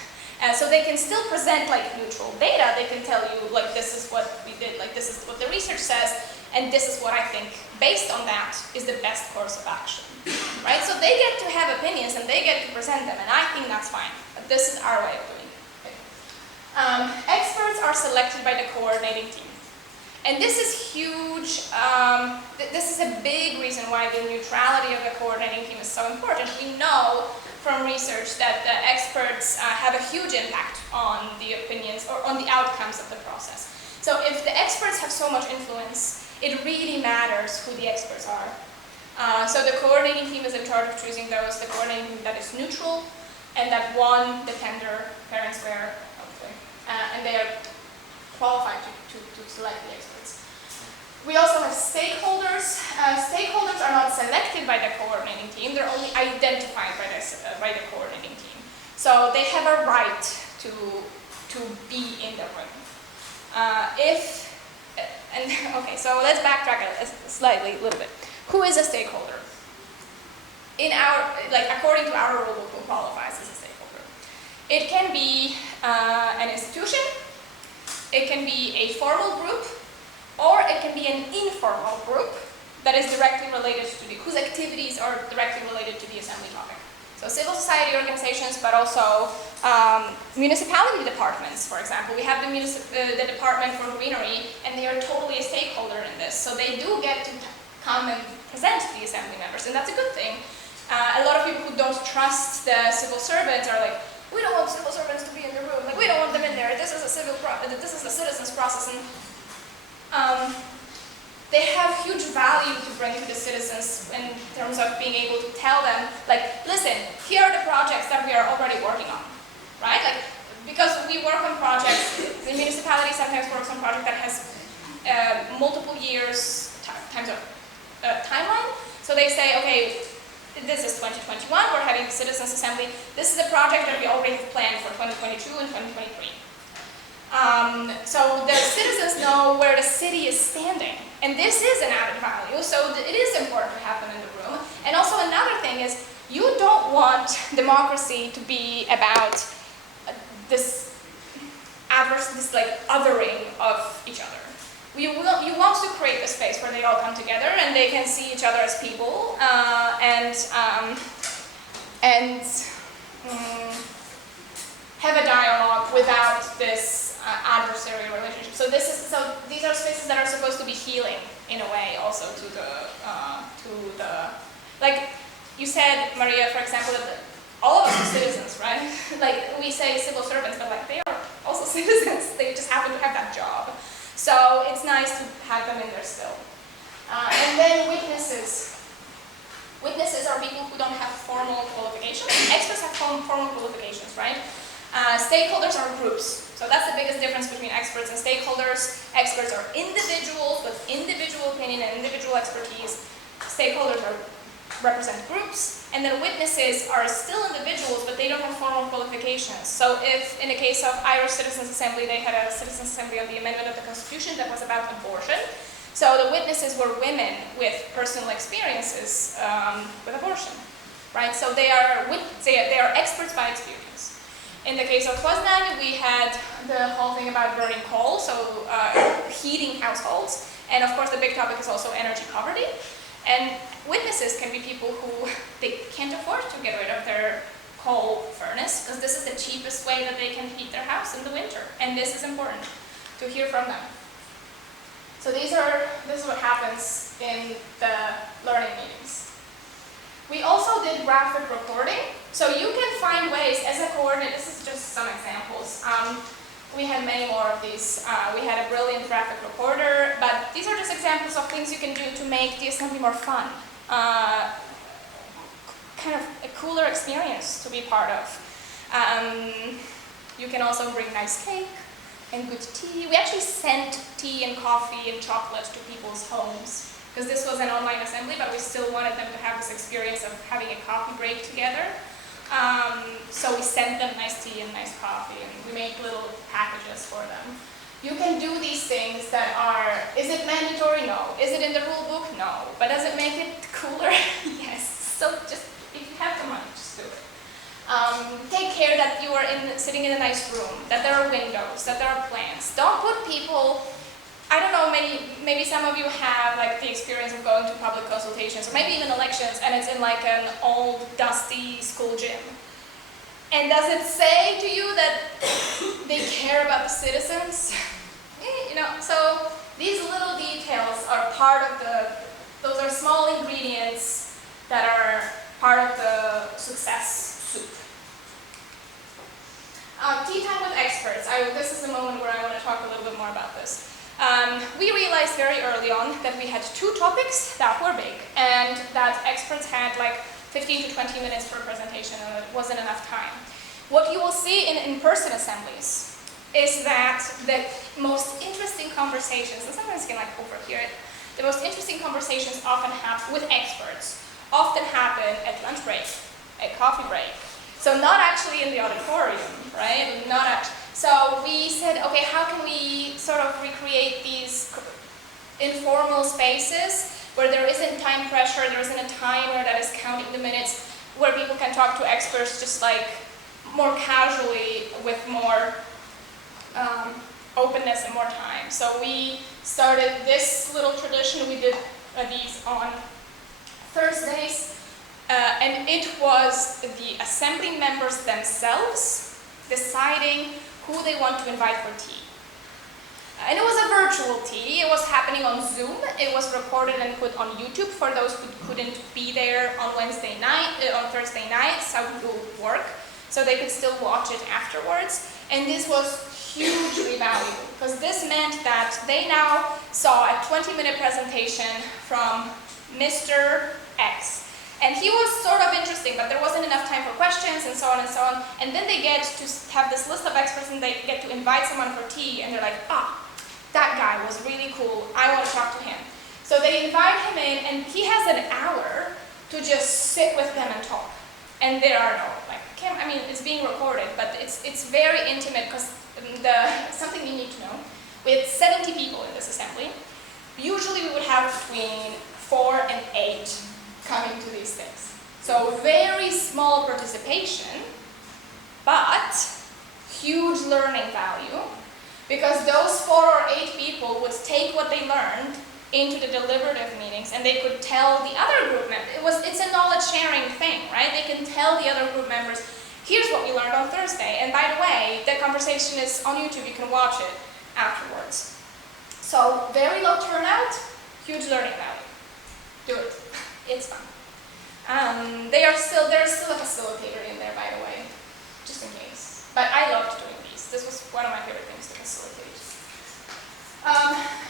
So they can still present like neutral data. They can tell you like this is what we did, like this is what the research says, and this is what I think based on that is the best course of action. Right? So they get to have opinions and they get to present them, and I think that's fine. But this is our way of doing it. Experts are selected by the coordinating team. And this is huge, this is a big reason why the neutrality of the coordinating team is so important. We know from research that the experts have a huge impact on the opinions or on the outcomes of the process. So if the experts have so much influence, it really matters who the experts are. So the coordinating team is in charge of choosing those, the coordinating team that is neutral, and that won the tender, parents were, hopefully, and they are qualified to select the experts. We also have stakeholders. Stakeholders are not selected by the coordinating team, they're only identified by the coordinating team. So they have a right to be in the room. Okay, so let's backtrack a little bit. Who is a stakeholder? According to our rule book, who qualifies as a stakeholder? It can be an institution, it can be a formal group, or it can be an informal group that is directly related to whose activities are directly related to the assembly topic. So civil society organizations, but also municipality departments, for example. We have the Department for Greenery, and they are totally a stakeholder in this. So they do get to come and present to the assembly members, and that's a good thing. A lot of people who don't trust the civil servants are like, we don't want civil servants to be in the room. Like, we don't want them in there. This is a citizens process, and they have huge value to bring to the citizens in terms of being able to tell them, like, listen, here are the projects that we are already working on, right? Like, because we work on projects, the municipality sometimes works on projects that has multiple years timeline. So they say, okay, this is 2021, we're having the Citizens Assembly. This is a project that we already have planned for 2022 and 2023. So the citizens know where the city is standing. And this is an added value, so it is important to have them in the room. And also another thing is, you don't want democracy to be about this othering of each other. You want to create a space where they all come together and they can see each other as people and have a dialogue without this adversarial relationship. So these are spaces that are supposed to be healing in a way, also to the like you said, Maria, for example, that all of us are citizens, right? Like we say civil servants, but like they are also citizens. They just happen to have that job. So it's nice to have them in there still. And then witnesses. Witnesses are people who don't have formal qualifications. Experts have formal qualifications, right? Stakeholders are groups. So that's the biggest difference between experts and stakeholders. Experts are individuals with individual opinion and individual expertise. Stakeholders represent groups. And then witnesses are still individuals, but they don't have formal qualifications. So if, in the case of Irish Citizens Assembly, they had a Citizens Assembly on the amendment of the Constitution that was about abortion. So the witnesses were women with personal experiences with abortion, right? So they are experts by experience. In the case of Poznan, we had the whole thing about burning coal, so heating households. And of course, the big topic is also energy poverty. And witnesses can be people who they can't afford to get rid of their coal furnace, because this is the cheapest way that they can heat their house in the winter. And this is important to hear from them. So this is what happens in the learning meetings. We also did graphic recording. So you can find ways as a coordinator, this is just some examples. We had many more of these. We had a brilliant graphic recorder, but these are just examples of things you can do to make the assembly more fun. Kind of a cooler experience to be part of. You can also bring nice cake and good tea. We actually sent tea and coffee and chocolate to people's homes, because this was an online assembly, but we still wanted them to have this experience of having a coffee break together. So we sent them nice tea and nice coffee, and we made little packages for them. You can do these things that are, is it mandatory? No. Is it in the rule book? No. But does it make it cooler? Yes. So just, if you have the money, just do it. Take care that you are sitting in a nice room, that there are windows, that there are plants. Don't put people, I don't know, maybe some of you have like the experience of going to public consultations, or maybe even elections, and it's in like an old, dusty school gym. And does it say to you that they care about the citizens? You know, so these little details are part of those are small ingredients that are part of the success soup. Tea time with experts. This is the moment where I want to talk a little bit more about this. We realized very early on that we had two topics that were big, and that experts had like 15 to 20 minutes per presentation, and it wasn't enough time. What you will see in in-person assemblies is that the most interesting conversations, and sometimes you can like overhear it, the most interesting conversations often happen with experts, often happen at lunch break, at coffee break. So not actually in the auditorium, right? Not actually. So we said, okay, how can we sort of recreate these informal spaces where there isn't time pressure, there isn't a timer that is counting the minutes, where people can talk to experts just like more casually with more openness and more time. So we started this little tradition. We did these on Thursdays, and it was the assembly members themselves deciding who they want to invite for tea. And it was a virtual tea. It was happening on Zoom. It was recorded and put on YouTube for those who couldn't be there on Thursday nights, how it would work, so they could still watch it afterwards. And this was hugely valuable, because this meant that they now saw a 20-minute presentation from Mr. X. And he was sort of interesting, but there wasn't enough time for questions and so on and so on. And then they get to have this list of experts, and they get to invite someone for tea, and they're like, that guy was really cool, I want to talk to him. So they invite him in, and he has an hour to just sit with them and talk. And there are no, it's being recorded, but it's very intimate, because something you need to know, we had 70 people in this assembly. Usually we would have between 4 and 8 coming to these things. So very small participation, but huge learning value, because those 4 or 8 people would take what they learned into the deliberative meetings, and they could tell the other group members. It's a knowledge sharing thing, right? They can tell the other group members, here's what we learned on Thursday, and by the way, the conversation is on YouTube, you can watch it afterwards. So very low turnout, huge learning value. Do it. It's fun. There's still a facilitator in there, by the way, just in case. But I loved doing these. This was one of my favorite things to facilitate.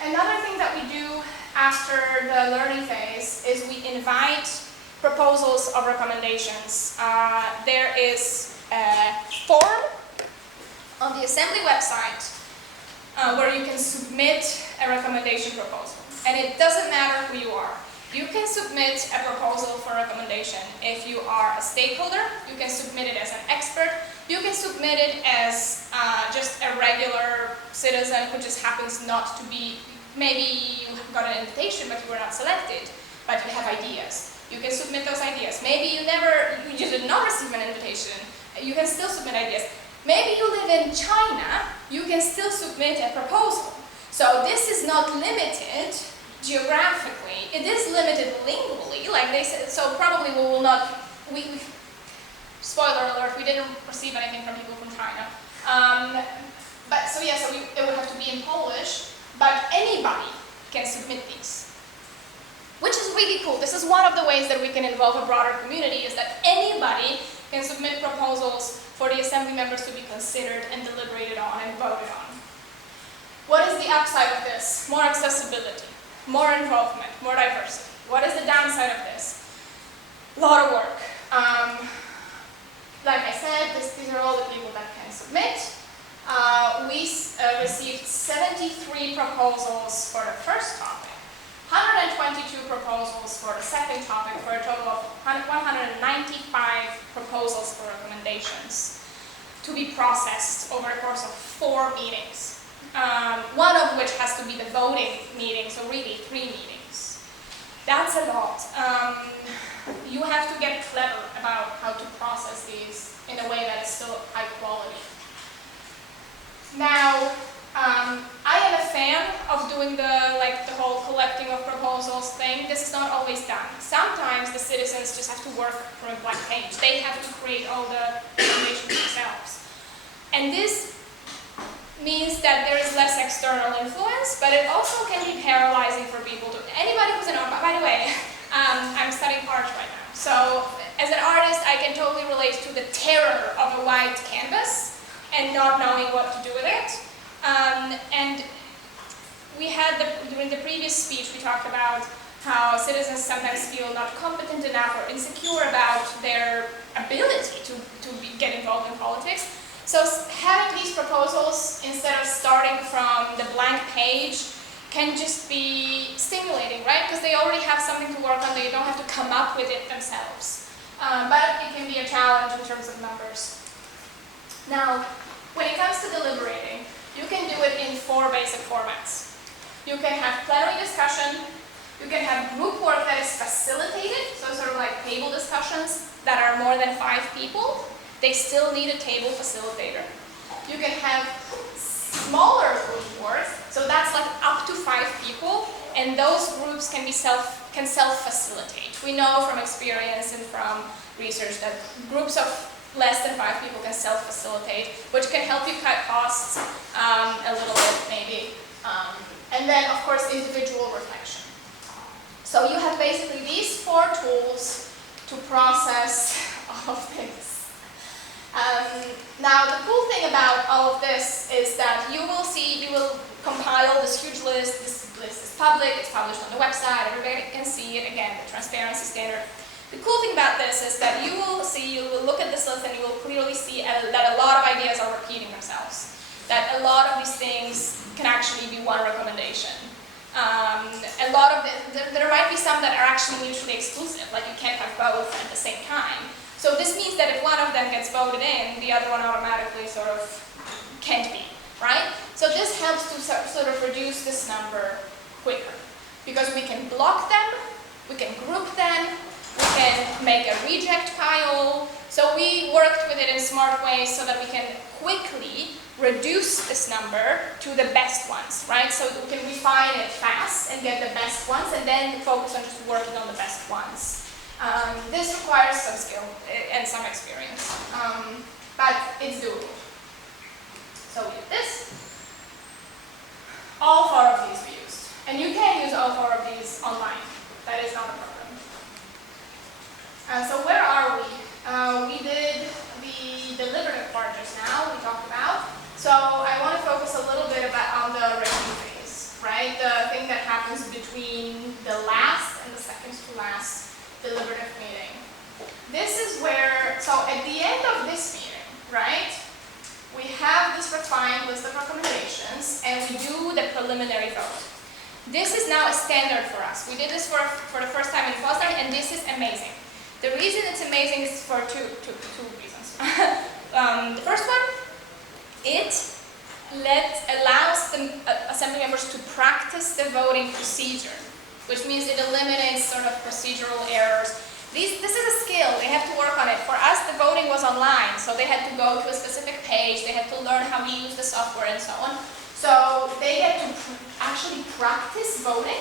Another thing that we do after the learning phase is we invite proposals of recommendations. There is a form on the assembly website where you can submit a recommendation proposal. And it doesn't matter who you are. You can submit a proposal for recommendation if you are a stakeholder. You can submit it as an expert. You can submit it as just a regular citizen who just happens not to be, maybe you got an invitation but you were not selected, but you have ideas. You can submit those ideas. Maybe you did not receive an invitation. You can still submit ideas. Maybe you live in China. You can still submit a proposal. So this is not limited geographically. It is limited lingually, like they said. So probably we will not. Spoiler alert, we didn't receive anything from people from China. So it would have to be in Polish, but anybody can submit these. Which is really cool. This is one of the ways that we can involve a broader community, is that anybody can submit proposals for the assembly members to be considered and deliberated on and voted on. What is the upside of this? More accessibility, more involvement, more diversity. What is the downside of this? A lot of work. Like I said, these are all the people that can submit. We received 73 proposals for the first topic, 122 proposals for the second topic, for a total of 195 proposals for recommendations to be processed over the course of 4 meetings. One of which has to be the voting meeting, so really 3 meetings. That's a lot. You have to get clever about how to process these in a way that is still high quality. Now, I am a fan of doing the whole collecting of proposals thing. This is not always done. Sometimes the citizens just have to work from a blank page. They have to create all the information themselves. And this means that there is less external influence, but it also can be paralyzing for people to, anybody who's an artist, by the way, I'm studying art right now. So as an artist, I can totally relate to the terror of a white canvas and not knowing what to do with it. And we had, during the previous speech, we talked about how citizens sometimes feel not competent enough or insecure about their ability to get involved in politics. So having these proposals, instead of starting from the blank page, can just be stimulating, right? Because they already have something to work on, they don't have to come up with it themselves. But it can be a challenge in terms of numbers. Now, when it comes to deliberating, you can do it in 4 basic formats. You can have plenary discussion, you can have group work that is facilitated, so sort of like table discussions that are more than 5 people. They still need a table facilitator. You can have smaller group work, so that's like up to 5 people, and those groups can self-facilitate. We know from experience and from research that groups of less than 5 people can self-facilitate, which can help you cut costs a little bit maybe. And then, of course, individual reflection. So you have basically these 4 tools to process all of this. Now, the cool thing about all of this is that you will compile this huge list. This list is public, it's published on the website, everybody can see it. Again, the transparency standard. The cool thing about this is that you will look at this list and you will clearly see that a lot of ideas are repeating themselves. That a lot of these things can actually be one recommendation. A lot of there might be some that are actually mutually exclusive, like you can't have both at the same time. So this means that if one of them gets voted in, the other one automatically sort of can't be, right? So this helps to sort of reduce this number quicker, because we can block them, we can group them, we can make a reject pile. So we worked with it in smart ways so that we can quickly reduce this number to the best ones, right? So we can refine it fast and get the best ones, and then focus on just working on the best ones. This requires some skill and some experience, but it's doable. So we did this. All 4 of these we used. And you can use all 4 of these online. That is not a problem. So where are we? We did the deliberative part just now, we talked about. So I want to focus a little bit on the review phase, right? The thing that happens between the last and the second to last deliberative meeting. This is where, so at the end of this meeting, right, we have this refined list of recommendations and we do the preliminary vote. This is now a standard for us. We did this for the first time in Poznan, and this is amazing. The reason it's amazing is for two reasons. The first one, it allows the assembly members to practice the voting procedure, which means it eliminates sort of procedural errors. This is a skill, they have to work on it. For us, the voting was online, so they had to go to a specific page, they had to learn how to use the software and so on. So they get to actually practice voting.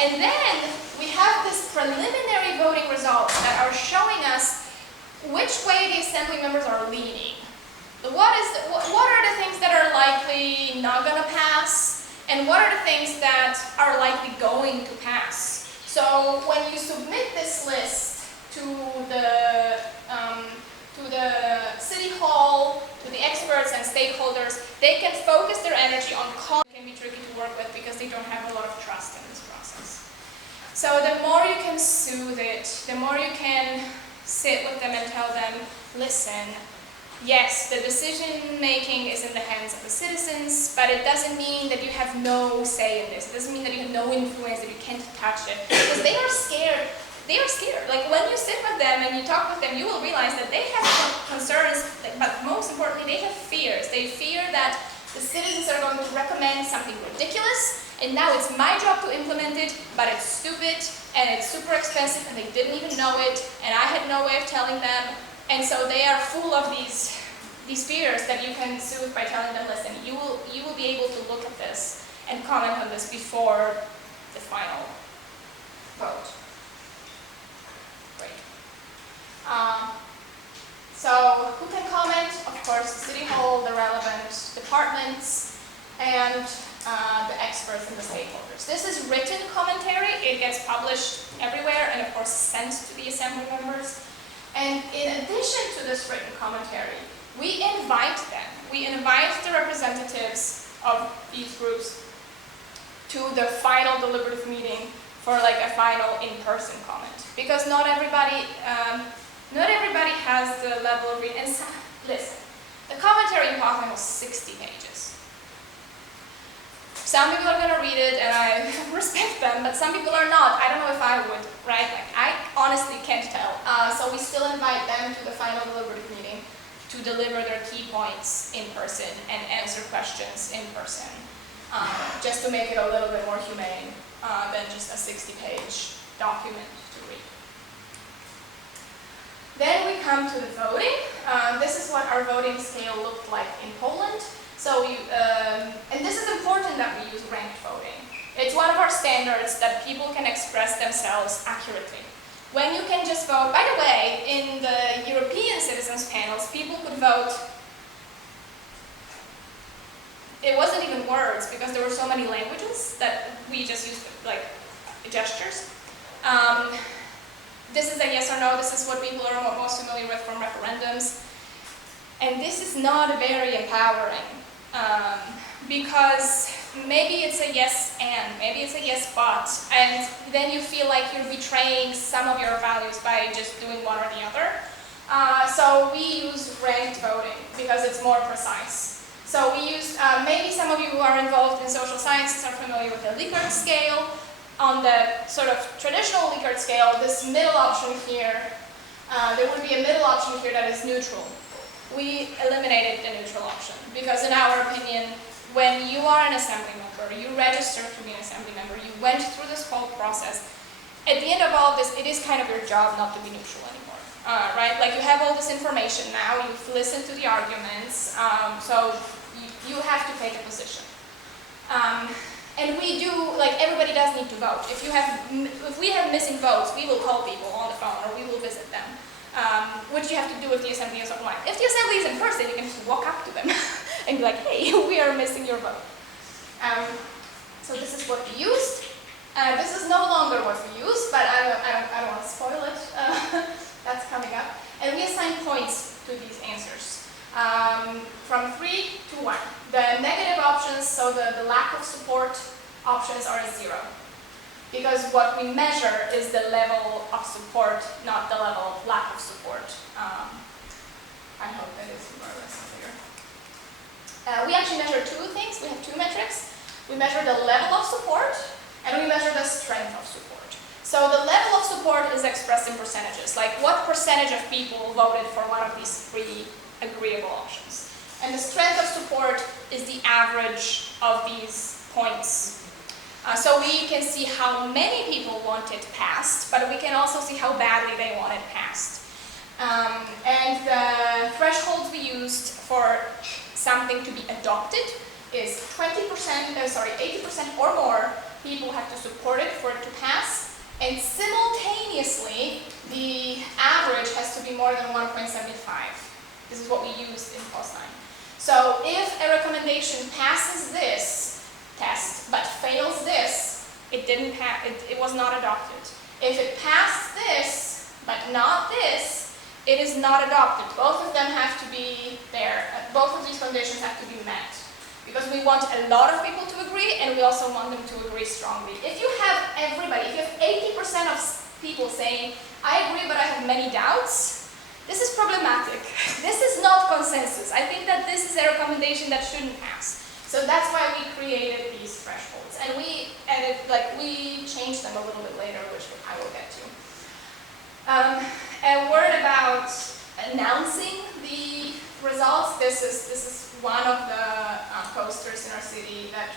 And then we have this preliminary voting results that are showing us which way the assembly members are leaning. What are the things that are likely not going to pass, and what are the things that are likely going to pass? So when you submit this list to the city hall, to the experts and stakeholders, they can focus their energy on content. It can be tricky to work with because they don't have a lot of trust in this process. So the more you can soothe it, the more you can sit with them and tell them, listen, yes, the decision making is in the hands of the citizens, but it doesn't mean that you have no say in this. It doesn't mean that you have no influence, that you can't touch it. Because they are scared. They are scared. Like when you sit with them and you talk with them, you will realize that they have concerns, but most importantly, they have fears. They fear that the citizens are going to recommend something ridiculous, and now it's my job to implement it, but it's stupid, and it's super expensive, and they didn't even know it, and I had no way of telling them. And so they are full of these fears that you can soothe by telling them, listen, you will be able to look at this and comment on this before the final vote. Great. So who can comment? Of course, the City Hall, the relevant departments, and the experts and the stakeholders. This is written commentary. It gets published everywhere and of course sent to the assembly members. And in addition to this written commentary, we invite them. We invite the representatives of these groups to the final deliberative meeting for like a final in-person comment. Because not everybody has the level of reading. And listen, the commentary in Poznan was 60 pages. Some people are going to read it, and I respect them, but some people are not. I don't know if I would, right? Like, I honestly can't tell. So we still invite them to the final deliberative meeting to deliver their key points in person and answer questions in person, just to make it a little bit more humane than just a 60-page document to read. Then we come to the voting. This is what our voting scale looked like in Poland. So, and this is important that we use ranked voting. It's one of our standards that people can express themselves accurately. When you can just vote, by the way, in the European citizens panels, people could vote. It wasn't even words because there were so many languages that we just used like gestures. This is a yes or no. This is what people are most familiar with from referendums. And this is not very empowering. Because maybe it's a yes and, maybe it's a yes but, and then you feel like you're betraying some of your values by just doing one or the other. So we use ranked voting because it's more precise. So we used, maybe some of you who are involved in social sciences are familiar with the Likert scale. On the sort of traditional Likert scale, this middle option here, there would be a middle option here that is neutral. We eliminated the neutral option because in our opinion, when you are an assembly member, you register to be an assembly member, you went through this whole process, at the end of all of this, it is kind of your job not to be neutral anymore, right? Like you have all this information now, you've listened to the arguments, so you have to take a position. And we do, like everybody does need to vote. If we have missing votes, we will call people on the phone or we will visit them. Which you have to do if the assembly is online. If the assembly is in person, you can just walk up to them and be like, hey, we are missing your vote. So this is what we used. This is no longer what we use, but I don't want to spoil it. That's coming up. And we assign points to these answers. From 3 to 1. The negative options, so the lack of support options are a 0. Because what we measure is the level of support, not the level of lack of support. I hope that is more or less clear. We actually measure two things. We have two metrics. We measure the level of support, and we measure the strength of support. So the level of support is expressed in percentages, like what percentage of people voted for one of these 3 agreeable options. And the strength of support is the average of these points. So we can see how many people want it passed, but we can also see how badly they want it passed. And the thresholds we used for something to be adopted is 80% or more people have to support it for it to pass, And simultaneously, the average has to be more than 1.75. This is what we used in Poznan. So if a recommendation passes this test but fails this, it was not adopted. If it passed this but not this, it is not adopted. Both of them have to be there. Both of these conditions have to be met. Because we want a lot of people to agree, and we also want them to agree strongly. If you have everybody, if you have 80% of people saying, I agree but I have many doubts, this is problematic. This is not consensus. I think that this is a recommendation that shouldn't pass. So that's why we created these thresholds. And we changed them a little bit later, which I will get to. A word about announcing the results. This is one of the posters in our city that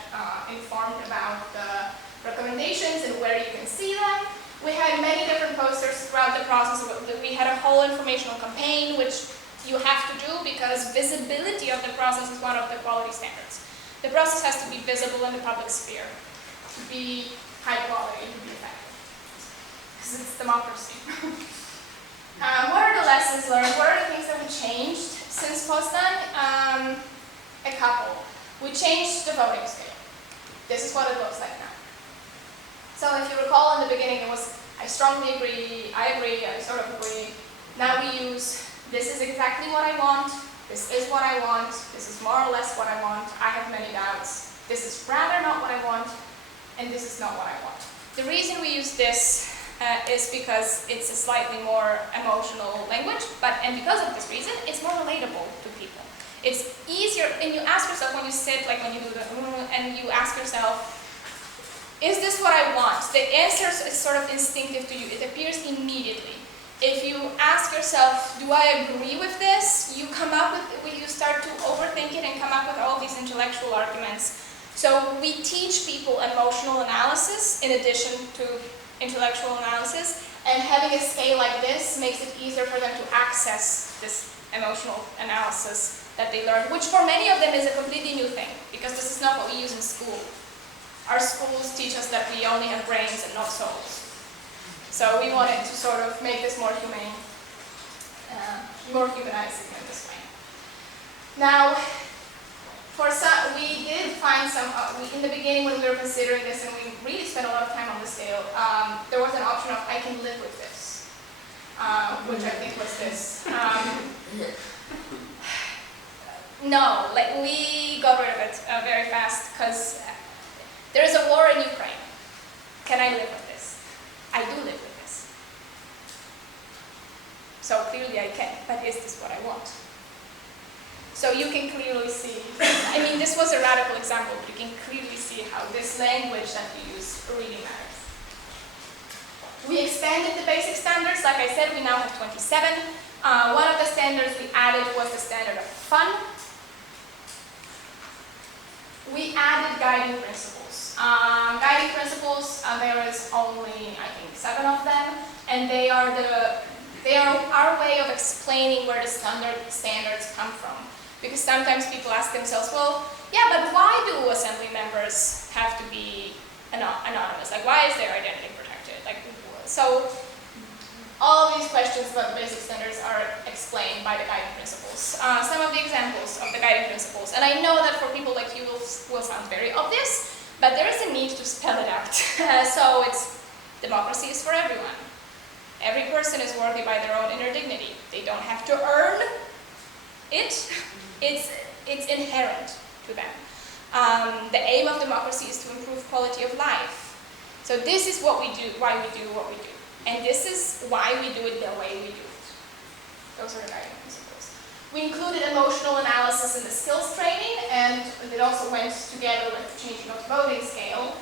informed about the recommendations and where you can see them. We had many different posters throughout the process. We had a whole informational campaign, which you have to do because visibility of the process is one of the quality standards. The process has to be visible in the public sphere, to be high quality, to be effective, because it's democracy. What are the lessons learned? What are the things that we changed since Poznan? A couple. We changed the voting scale. This is what it looks like now. So if you recall in the beginning it was, I strongly agree, I sort of agree. Now we use, this is exactly what I want, this is what I want, this is more or less what I want, I have many doubts, this is rather not what I want, and this is not what I want. The reason we use this is because it's a slightly more emotional language, and because of this reason, it's more relatable to people. It's easier, and you ask yourself when you sit, like when you do the, and you ask yourself, is this what I want? The answer is sort of instinctive to you. It appears immediately. If you ask yourself, do I agree with this? You come up with, you start to overthink it and come up with all these intellectual arguments. So we teach people emotional analysis in addition to intellectual analysis, and having a scale like this makes it easier for them to access this emotional analysis that they learn, which for many of them is a completely new thing, because this is not what we use in school. Our schools teach us that we only have brains and not souls. So we wanted to sort of make this more humane, more humanizing in this way. Now, for some, we did find some, in the beginning when we were considering this, and we really spent a lot of time on the scale, there was an option of I can live with this, which I think was this. No, like we got rid of it very fast because there is a war in Ukraine. Can I live with this? I do live with this. So clearly I can, but is this what I want? So you can clearly see, I mean this was a radical example, but you can clearly see how this language that you use really matters. We expanded the basic standards, like I said, we now have 27. One of the standards we added was the standard of fun. We added guiding principles. Guiding principles, there is only, I think, 7 of them, and they are our way of explaining where the standards come from. Because sometimes people ask themselves, well, yeah, but why do assembly members have to be anonymous? Like, why is their identity protected? Like, so all these questions about the basic standards are explained by the guiding principles. Some of the examples of the guiding principles, and I know that for people like you will sound very obvious, but there is a need to spell it out. So it's, democracy is for everyone. Every person is worthy by their own inner dignity. They don't have to earn it. It's inherent to them. The aim of democracy is to improve quality of life. So this is what we do, why we do what we do. And this is why we do it the way we do it. Those are the guiding principles. We included emotional analysis in the skills training, and it also went together with changing of the voting scale.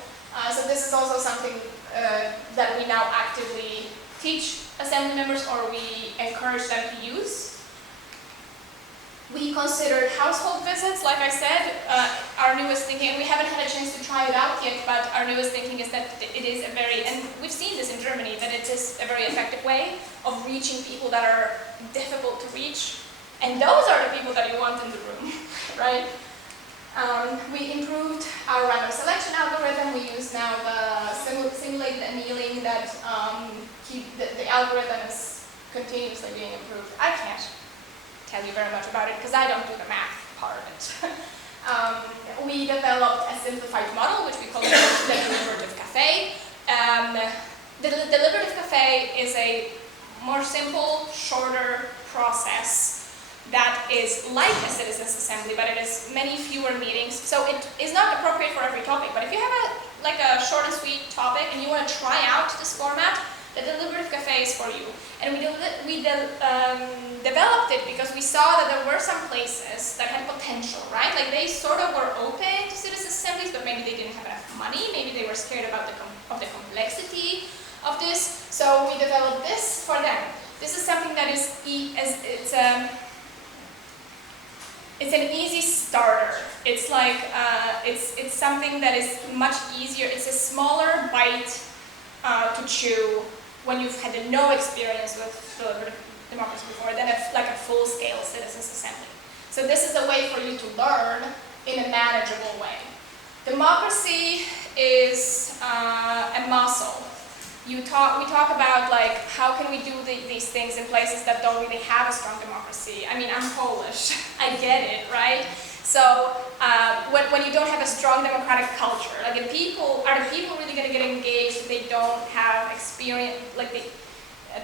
So this is also something that we now actively teach assembly members, or we encourage them to use. We considered household visits, like I said. Our newest thinking, we haven't had a chance to try it out yet, but our newest thinking is that it is a very, and we've seen this in Germany, that it is a very effective way of reaching people that are difficult to reach. And those are the people that you want in the room, right? We improved our random selection algorithm. We use now the simulated annealing that the algorithm is continuously being improved. I can't tell you very much about it because I don't do the math part of it. We developed a simplified model, which we call the Deliberative Cafe. The Deliberative Cafe is a more simple, shorter process that is like a citizens assembly, but it is many fewer meetings. So it is not appropriate for every topic. But if you have a short and sweet topic and you want to try out this format, the Deliberative Cafe is for you. And we developed it because we saw that there were some places that had potential, right? Like they sort of were open to citizens assemblies, but maybe they didn't have enough money. Maybe they were scared about the complexity of this. So we developed this for them. This is something that is it's an easy starter. It's like it's something that is much easier. It's a smaller bite to chew when you've had no experience with deliberative democracy before than like a full-scale citizens assembly. So this is a way for you to learn in a manageable way. Democracy is a muscle. We talk about like how can we do these things in places that don't really have a strong democracy. I mean, I'm Polish, I get it, right? So when you don't have a strong democratic culture, like are the people really going to get engaged if they don't have experience, like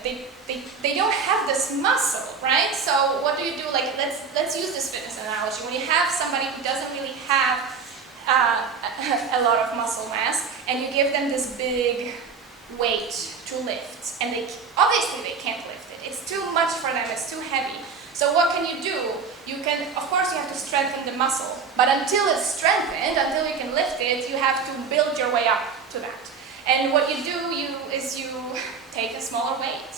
they don't have this muscle, right? So what do you do? Like let's use this fitness analogy. When you have somebody who doesn't really have a lot of muscle mass, and you give them this big weight to lift, and obviously they can't lift it. It's too much for them, it's too heavy. So what can you do? You can, of course you have to strengthen the muscle, but until it's strengthened, until you can lift it, you have to build your way up to that. And what you do is you take a smaller weight.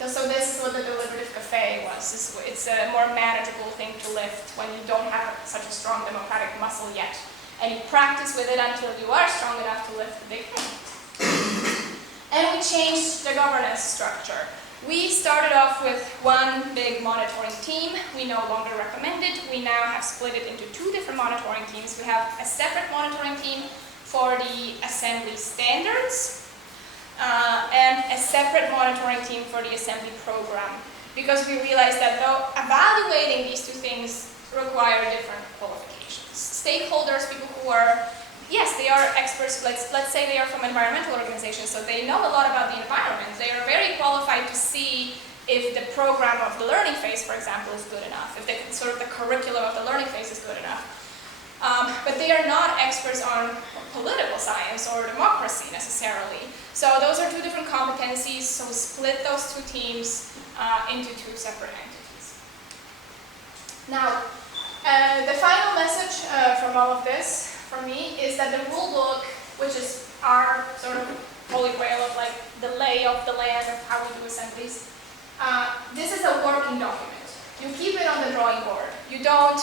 So this is what the Deliberative Cafe was. It's a more manageable thing to lift when you don't have such a strong democratic muscle yet. And you practice with it until you are strong enough to lift the big thing. And we changed the governance structure. We started off with one big monitoring team. We no longer recommend it. We now have split it into two different monitoring teams. We have a separate monitoring team for the assembly standards and a separate monitoring team for the assembly program, because we realized that though evaluating these two things require different qualifications. Stakeholders, people who are yes, they are experts, let's say they are from environmental organizations, so they know a lot about the environment. They are very qualified to see if the program of the learning phase, for example, is good enough, if the curriculum of the learning phase is good enough. But they are not experts on political science or democracy necessarily. So those are two different competencies, so we split those two teams into two separate entities. Now, the final message from all of this, for me, is that the rule book, which is our sort of holy grail of like the lay of the land of how we do assemblies, this is a working document. You keep it on the drawing board. You don't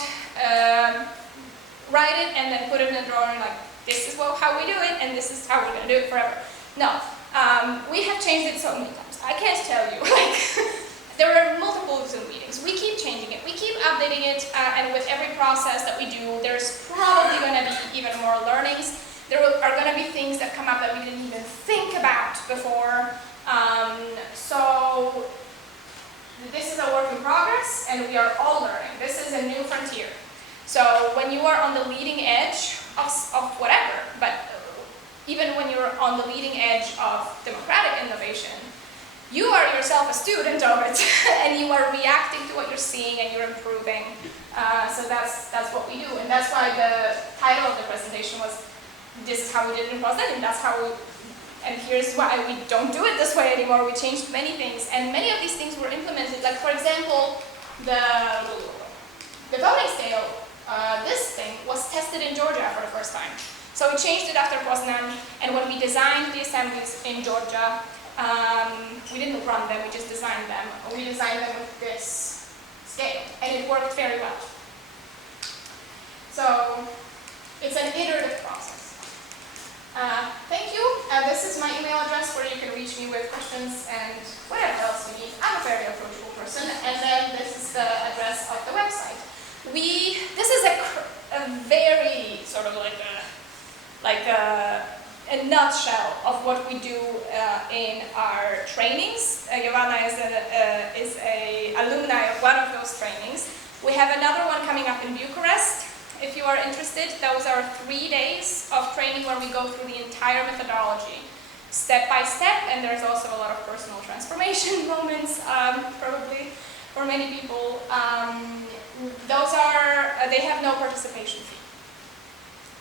write it and then put it in the drawing like, this is how we do it and this is how we're going to do it forever. No. We have changed it so many times. I can't tell you. There are multiple Zoom meetings. We keep changing it. We keep updating it, and with every process that we do, there's probably going to be even more learnings. There are going to be things that come up that we didn't even think about before. So this is a work in progress, and we are all learning. This is a new frontier. So when you are on the leading edge of whatever, but even when you're on the leading edge of democratic innovation, you are yourself a student of it, and you are reacting to what you're seeing and you're improving. So that's what we do, and that's why the title of the presentation was, this is how we did it in Poznan, and that's how we, and here's why we don't do it this way anymore. We changed many things, and many of these things were implemented. Like for example, the voting scale, this thing was tested in Georgia for the first time. So we changed it after Poznan, and when we designed the assemblies in Georgia, we didn't run them, we just designed them. We designed them with this scale, and it worked very well. So it's an iterative process. Thank you. This is my email address where you can reach me with questions and whatever else you need. I'm a very approachable person. And then this is the address of the website. This is a very like a nutshell of what we do in our trainings. Giovanna is a alumni of one of those trainings. We have another one coming up in Bucharest. If you are interested, those are 3 days of training where we go through the entire methodology, step by step, and there's also a lot of personal transformation moments, probably for many people. They have no participation fee.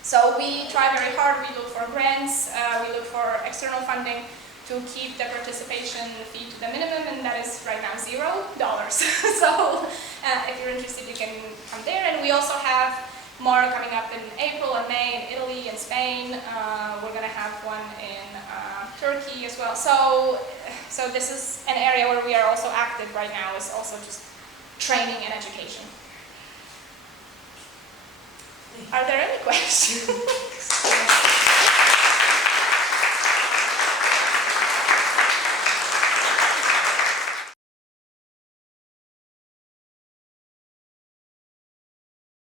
So we try very hard, we look for grants, we look for external funding to keep the participation fee to the minimum, and that is right now $0. So if you're interested, you can come there. And we also have more coming up in April and May in Italy and Spain. We're going to have one in Turkey as well. So this is an area where we are also active right now, is also just training and education. Are there any questions?